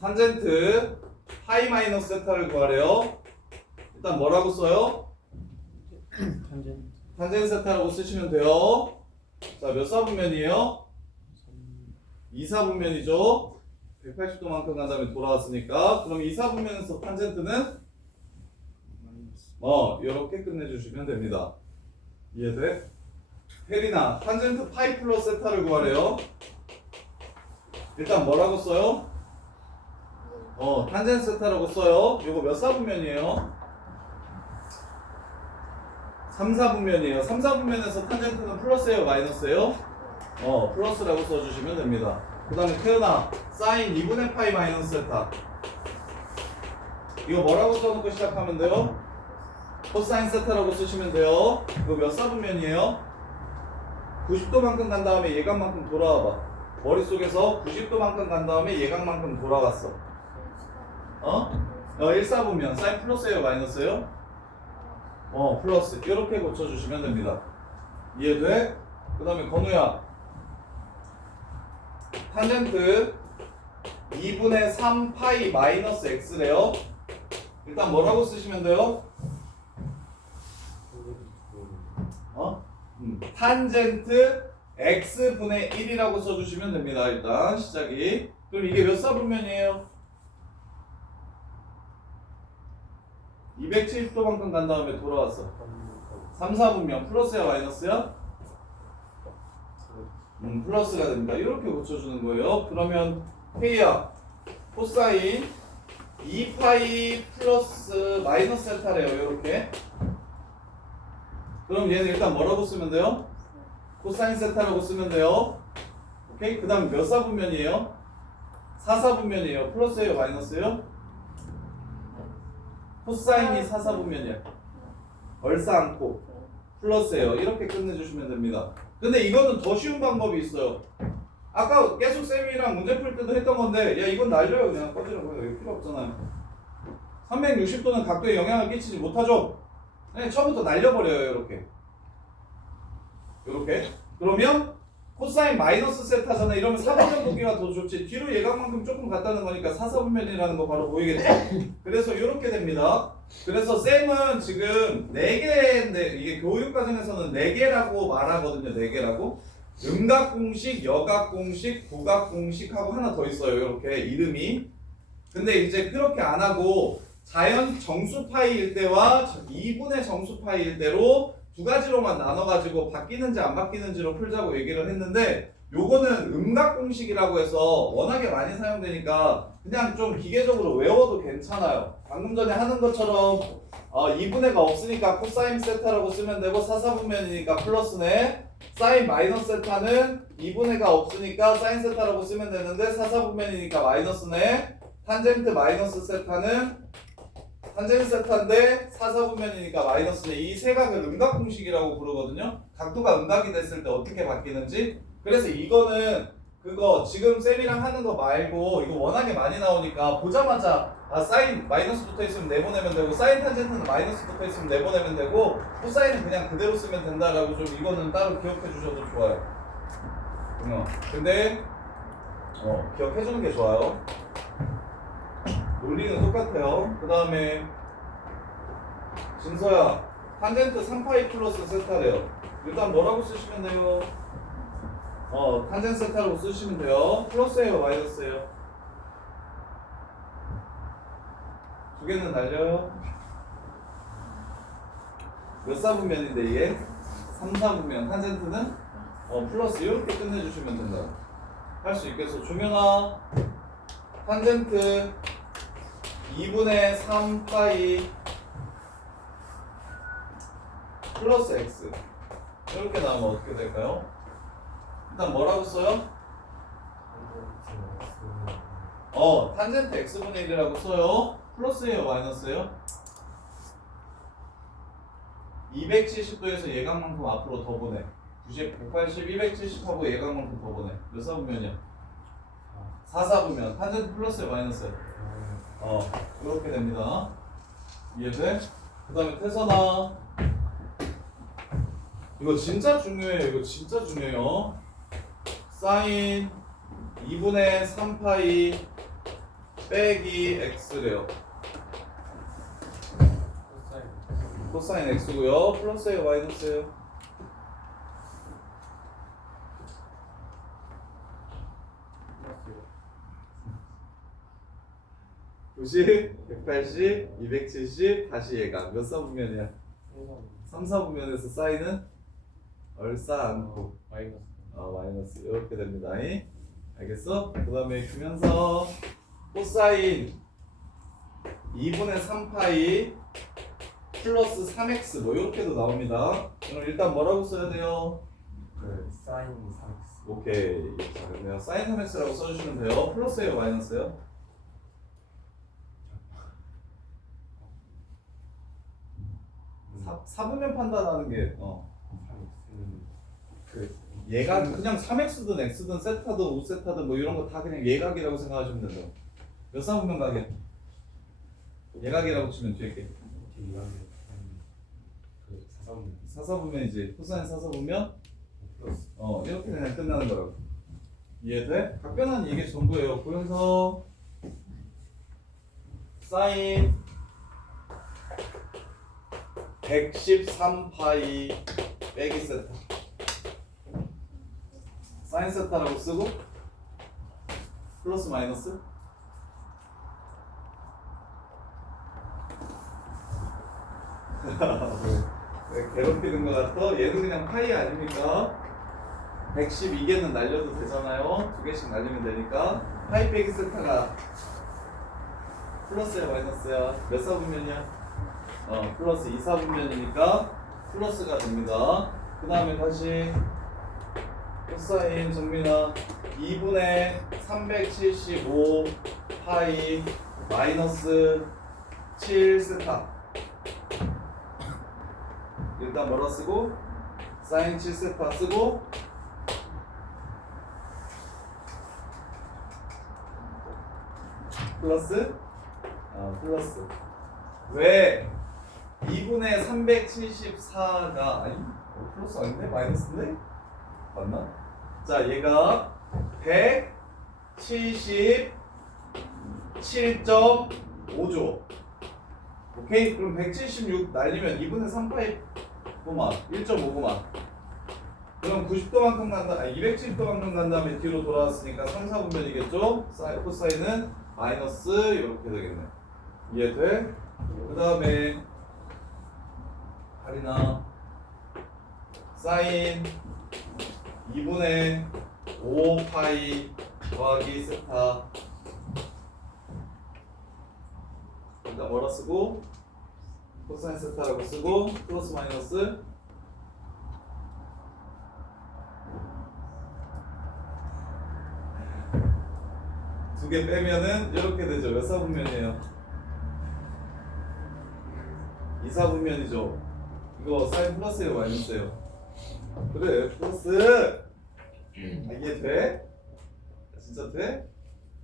탄젠트 파이 마이너스 세타를 구하래요. 일단 뭐라고 써요? 탄젠트 세타라고 쓰시면 돼요. 자 몇 사분면이에요? 2사분면이죠. 180도만큼 간 다음에 돌아왔으니까 그럼 2사분면에서 탄젠트는 이렇게 끝내주시면 됩니다. 이해돼? 혜린아 탄젠트 파이 플러스 세타를 구하래요. 일단 뭐라고 써요? 탄젠트 세타라고 써요. 이거 몇 사분면이에요? 3사분면이에요. 3사분면에서 탄젠트는 플러스예요? 마이너스예요? 플러스라고 써주시면 됩니다. 그 다음에 태연아 사인 2분의 파이 마이너스 세타 이거 뭐라고 써놓고 시작하면 돼요? 코사인 세타라고 쓰시면 돼요. 이거 몇 사분면이에요? 90도만큼 간 다음에 예각만큼 돌아와봐. 머릿속에서 90도만큼 간 다음에 예각만큼 돌아갔어. 1사분면 사인 플러스예요? 마이너스예요? 플러스. 이렇게 고쳐주시면 됩니다. 이해돼? 그 다음에 건우야 탄젠트 2분의 3 파이 마이너스 x래요. 일단 뭐라고 쓰시면 돼요? 탄젠트 x분의 1이라고 써주시면 됩니다. 일단 시작이 그럼 이게 몇 사분면이에요? 270도만큼 간 다음에 돌아왔어. 3, 4분면 플러스야 마이너스야? 플러스가 됩니다. 이렇게 고쳐주는 거예요. 그러면 K야 코사인 2파이 플러스 마이너스 세타래요. 이렇게. 그럼 얘는 일단 뭐라고 쓰면 돼요? 코사인 세타라고 쓰면 돼요. 오케이? 그 다음 몇 사분면이에요? 4사분면이에요. 플러스예요? 마이너스예요? 코사인이 4사분면이야. 얼싸 않고 플러스예요. 이렇게 끝내주시면 됩니다. 근데 이거는 더 쉬운 방법이 있어요. 아까 계속 쌤이랑 문제 풀 때도 했던 건데 야 이건 날려요. 그냥 꺼지라고요. 이거 필요 없잖아요. 360도는 각도에 영향을 끼치지 못하죠. 그냥 처음부터 날려버려요. 이렇게. 이렇게. 그러면 코사인 마이너스 세타잖아. 이러면 4분면 보기가 더 좋지. 뒤로 예각만큼 조금 갔다는 거니까 4사분면이라는 거 바로 보이겠죠. 그래서 이렇게 됩니다. 그래서 쌤은 지금 4개인데 이게 교육과정에서는 4개라고 말하거든요. 4개라고. 음각공식, 여각공식, 부각공식하고 하나 더 있어요. 이렇게 이름이. 근데 이제 그렇게 안 하고 자연 정수파이일 때와 2분의 정수파이일 때로 두 가지로만 나눠가지고 바뀌는지 안 바뀌는지로 풀자고 얘기를 했는데 요거는 음각공식이라고 해서 워낙에 많이 사용되니까 그냥 좀 기계적으로 외워도 괜찮아요. 방금 전에 하는 것처럼 2분의가 없으니까 코사인 세타라고 쓰면 되고 4사분면이니까 플러스네. 사인 마이너스 세타는 2분의가 없으니까 사인 세타라고 쓰면 되는데 4사분면이니까 마이너스네. 탄젠트 마이너스 세타는 탄젠트 세타인데 4사분면이니까 마이너스네. 이 세 각을 음각공식이라고 부르거든요. 각도가 음각이 됐을 때 어떻게 바뀌는지. 그래서 이거는 그거 지금 쌤이랑 하는 거 말고 이거 워낙에 많이 나오니까 보자마자 사인 마이너스 붙어 있으면 내보내면 되고 사인 탄젠트는 마이너스 붙어 있으면 내보내면 되고 코사인은 그냥 그대로 쓰면 된다라고 좀 이거는 따로 기억해 주셔도 좋아요. 근데 기억해 주는 게 좋아요. 논리는 똑같아요. 그 다음에 진서야 탄젠트 3파이 플러스 세타래요. 일단 뭐라고 쓰시면 돼요? 탄젠트 세타라고 쓰시면 돼요. 플러스예요 마이너스예요? 두 개는 날려요. 몇 사분면인데 이게? 3사분면. 탄젠트는 플러스. 이렇게 끝내주시면 된다. 할 수 있겠어. 종현아 탄젠트 2분의 3파이 플러스 x 이렇게 나오면 어떻게 될까요? 일단 뭐라고 써요? 탄젠트 x분의 1이라고 써요. 플러스예요 마이너스예요? 270도에서 예각만큼 앞으로 더 보내. 90, 180, 270하고 예각만큼 더 보내. 몇 사분면이야? 4사분면. 탄젠트 플러스예요 마이너스예요? 이렇게 됩니다. 이해돼? 그 다음에 태선아 이거 진짜 중요해요. 이거 진짜 중요해요. 사인 2분의 3파이 빼기 x래요. 코사인 x고요. 플러스예요 마이너스예요? 90, 180, 270 다시 얘가 몇 사분면이야? 3사분면에서 사인은 얼싸 않고 마이너스 이렇게 됩니다. 알겠어? 그 다음에 규면서 코사인 2분의 3파이 플러스 3x 뭐 이렇게도 나옵니다. 그럼 일단 뭐라고 써야 돼요? 사인 3x. 오케이. 자, 그러면 사인 3x라고 써주시면 돼요. 플러스예요 마이너스예요? 사분면 판단하는 게 얘가 그냥 3x든 x든 세타든 5세타든 뭐 이런 거 다 그냥 예각이라고 생각하시면 된다. 몇 사분면 가게? 예각이라고 치면 뒤에 게 사사분면이지. 코사인 사사분면 이렇게 그냥 끝나는 거라고. 이해돼? 각변은 이게 전부예요. 그래서 사인 113파이 빼기 세타 사인 세타라고 쓰고 플러스 마이너스? 왜 괴롭히는 것 같아? 얘는 그냥 파이 아닙니까? 112개는 날려도 되잖아요. 두 개씩 날리면 되니까 파이 빼기 세타가 플러스야 마이너스야? 몇 사분면이야? 플러스 2사분면이니까 플러스가 됩니다. 그 다음에 다시 코사인 정민아 2분의 375 파이 마이너스 7 세타. 일단 뭐라 쓰고 사인 7 세타 쓰고 플러스 플러스 왜 2분의 374가 아니 플러스 아닌데 마이너스인데 맞나? 자 얘가 177.5조. 오케이 그럼 176 날리면 2분의 3파이 고마 1.5고마 그럼 90도만큼 간다 아니 270도만큼 간 다음에 뒤로 돌아왔으니까 3, 4분면이겠죠? 코사인은 마이너스 이렇게 되겠네. 이해돼? 그 다음에 할인아 사인 2분의 5파이 더하기 세타. 일단 뭐라 쓰고 코사인 세타라고 쓰고 플러스 마이너스 두 개 빼면은 이렇게 되죠. 몇 사분면이에요? 2사분면이죠. 이거 사인 플러스예요 마이너스예요? 그래 플러스. 이게 돼? 진짜 돼?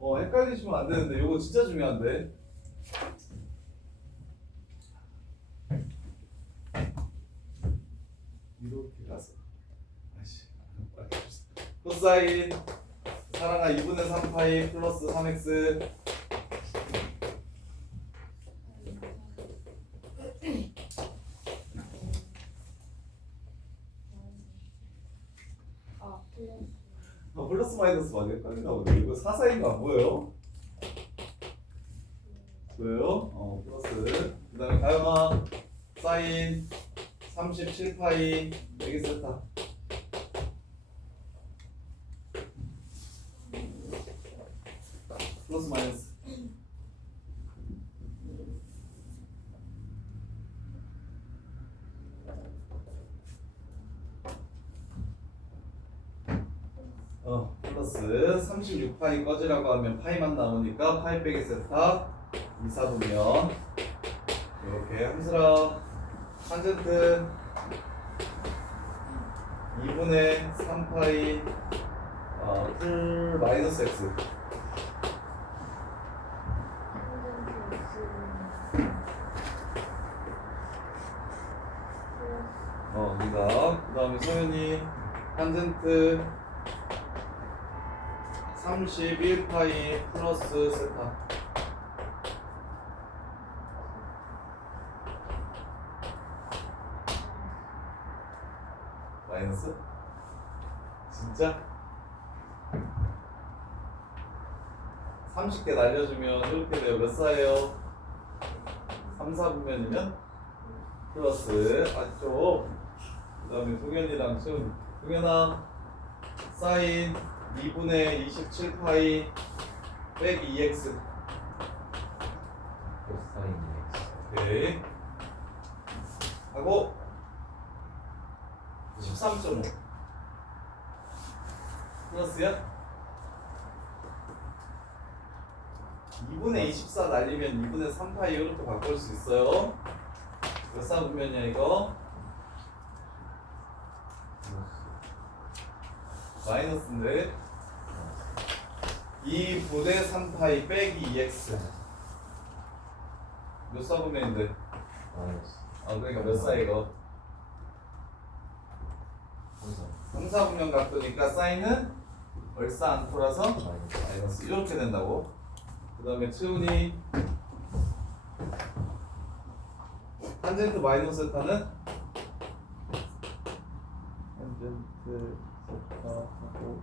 헷갈리시면 안 되는데 이거 진짜 중요한데. 이렇게 가서 코사인 사랑아 2분의 3파이 플러스 3x 플러스 마이너스 많이 헷갈리나 보네. 이거 사사인거 안 보여요? 보여요? 플러스 그 다음에 가영아 사인 37파이 여기 세타. 플러스 마이너스 플러스 36파이 꺼지라고 하면 파이만 나오니까 파이 빼기 세타 2사분면 이렇게 함수라 탄젠트 2분의 3파이 풀 마이너스 x 네가 그 다음에 소연이 탄젠트 31파이 플러스 세타. 마이너스? 진짜? 30개 날려주면 이렇게 돼요. 몇 사예요? 3, 4분면이면 플러스 아죠. 그 다음에 동현이랑 지금 동현아 사인 2분의 27파이 빼기 2x. 코사인 x. 오케이 하고 13.5 플러스야? 2분의 24 날리면 2분의 3파이 이렇게 바꿀 수 있어요. 몇 사분면이야 이거? 마이너스인데 2분의 3파이 빼기 2x 몇 사분면인데? 마이너스. 그러니까 몇 사 이거? 3, 4분면 각도니까 사인은 얼싸 않고라서 마이너스 이렇게 된다고. 그 다음에 치훈이 탄젠트 마이너스 세타는 탄젠트 세타하고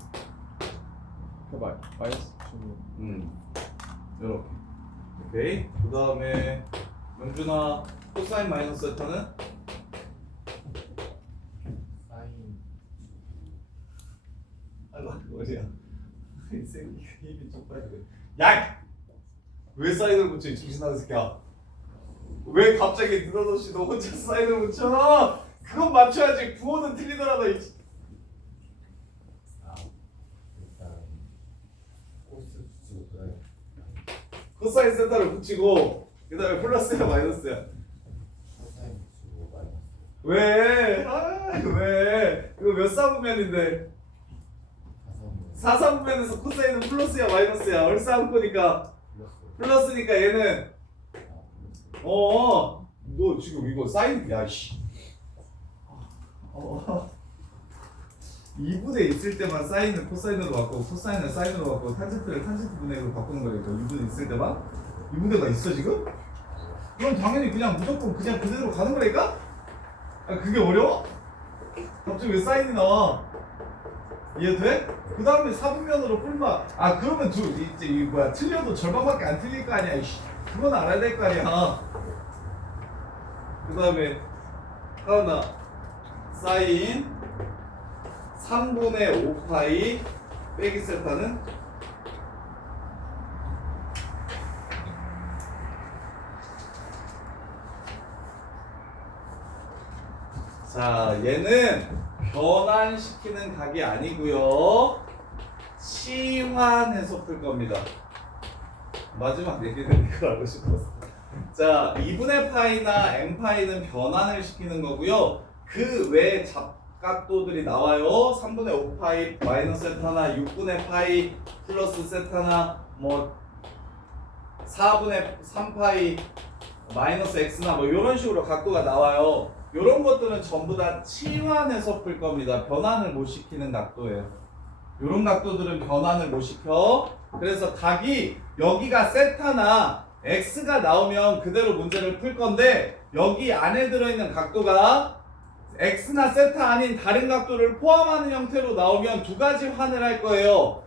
마이너스 주고. 이렇게. 오케이. 그 다음에 영준아 코사인 마이너스 세타는 사인 아이고 머리야. 이 새끼 힘이 좀 빠져. 야! 왜 사인을 붙여 이 정신나는 새끼야? 왜 갑자기 느닷없이 너 혼자 사인을 붙여? 그건 맞춰야지. 구호는 틀리더라도. 일단 코스 주고 그래. 코사인 세타를 붙이고 그 다음에 플러스야 마이너스야? 코사인 주고 마이너스. 왜? 왜? 그거 몇 사분면인데? 가성비 4사분면에서 코사인은 플러스야 마이너스야? 얼싸한 거니까 플러스. 플러스니까 얘는 플러스. 너 지금 이거 사인 야씨 2분의 있을 때만 사인을 코사인으로 바꾸고 코사인을 사인으로 바꾸고 탄젠트를 탄젠트 분해로 바꾸는 거니까 2분의 있을 때만 2분의가 있어 지금? 그럼 당연히 그냥 무조건 그냥 그대로 가는 거니까? 아 그게 어려워? 갑자기 왜 사인이 나와? 이해돼? 그 다음에 4분면으로 뿔마 그러면 이제 이 뭐야 틀려도 절반밖에 안 틀릴 거 아니야 이씨 그건 알아야 될 거 아니야 그 다음에 하나 사인 3분의 5파이 빼기 세타는 자 얘는 변환시키는 각이 아니고요 치환해서 풀 겁니다. 마지막 얘기는 이걸 알고 싶었어. 자 2분의 파이나 n파이는 변환을 시키는 거고요 그 외에 각도들이 나와요. 3분의 5파이 마이너스 세타나 6분의 파이 플러스 세타나 뭐 4분의 3파이 마이너스 x나 뭐 이런 식으로 각도가 나와요. 이런 것들은 전부 다 치환해서 풀 겁니다. 변환을 못 시키는 각도예요. 이런 각도들은 변환을 못 시켜. 그래서 각이 여기가 세타나 x가 나오면 그대로 문제를 풀 건데 여기 안에 들어있는 각도가 x나 세타 아닌 다른 각도를 포함하는 형태로 나오면 두 가지 환을 할 거예요.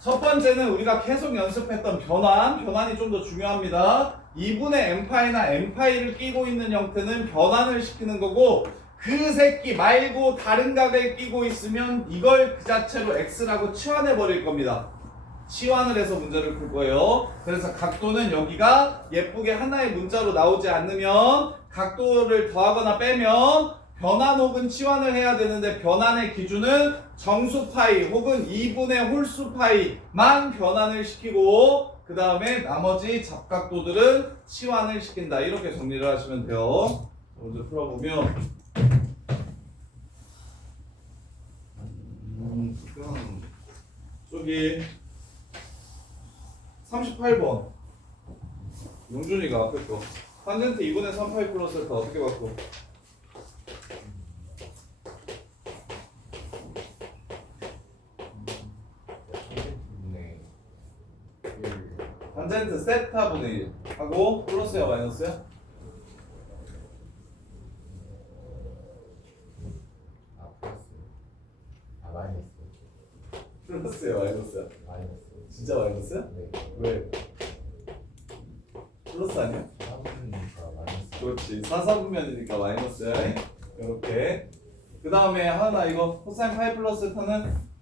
첫 번째는 우리가 계속 연습했던 변환이 좀 더 중요합니다. 2분의 n파이나 n파이를 끼고 있는 형태는 변환을 시키는 거고 그 새끼 말고 다른 각을 끼고 있으면 이걸 그 자체로 x라고 치환해 버릴 겁니다. 치환을 해서 문제를 풀 거예요. 그래서 각도는 여기가 예쁘게 하나의 문자로 나오지 않으면 각도를 더하거나 빼면 변환 혹은 치환을 해야 되는데 변환의 기준은 정수 파이 혹은 2분의 홀수 파이만 변환을 시키고 그 다음에 나머지 잡각도들은 치환을 시킨다. 이렇게 정리를 하시면 돼요. 먼저 풀어보면 저기 38번 용준이가 앞에 거 탄젠트 2분의 3파이 플러스 세타 어떻게 바꿔? 탄젠트 세타분의 1 하고 플러스야 마이너스야? 마이너스. 플러스야 마이너스야? 마이너스. 진짜 마이너스야? 네. 왜? 플러스 아니야? 3분이니까 마이너스. 그렇지 4사분면이니까 마이너스야. 이렇게 그 다음에 하나 이거 코사인 파이 플러스 세타는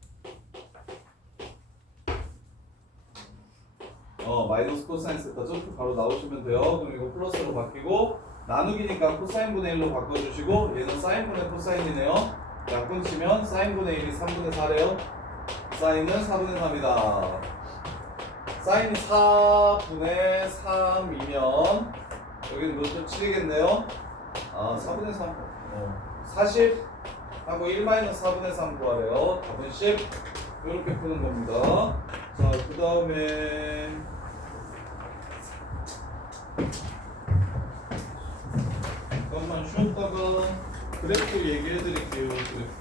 마이너스 코사인 세타 점프 바로 나오시면 돼요. 그럼 이거 플러스로 바뀌고 나누기니까 코사인 분의 1로 바꿔주시고 얘는 사인 분의 코사인이네요. 약분 치면 사인 분의 1이 3분의 4래요. 사인은 4분의 3이다. 사인이 4분의 3이면 여기는 몇점 7이겠네요. 4분의 3 40 하고 1-4분의 3 구하래요. 답은 10 이렇게 푸는 겁니다. 자, 그 다음에 잠깐만 쉬었다가 그래프 얘기해 드릴게요. 그래프.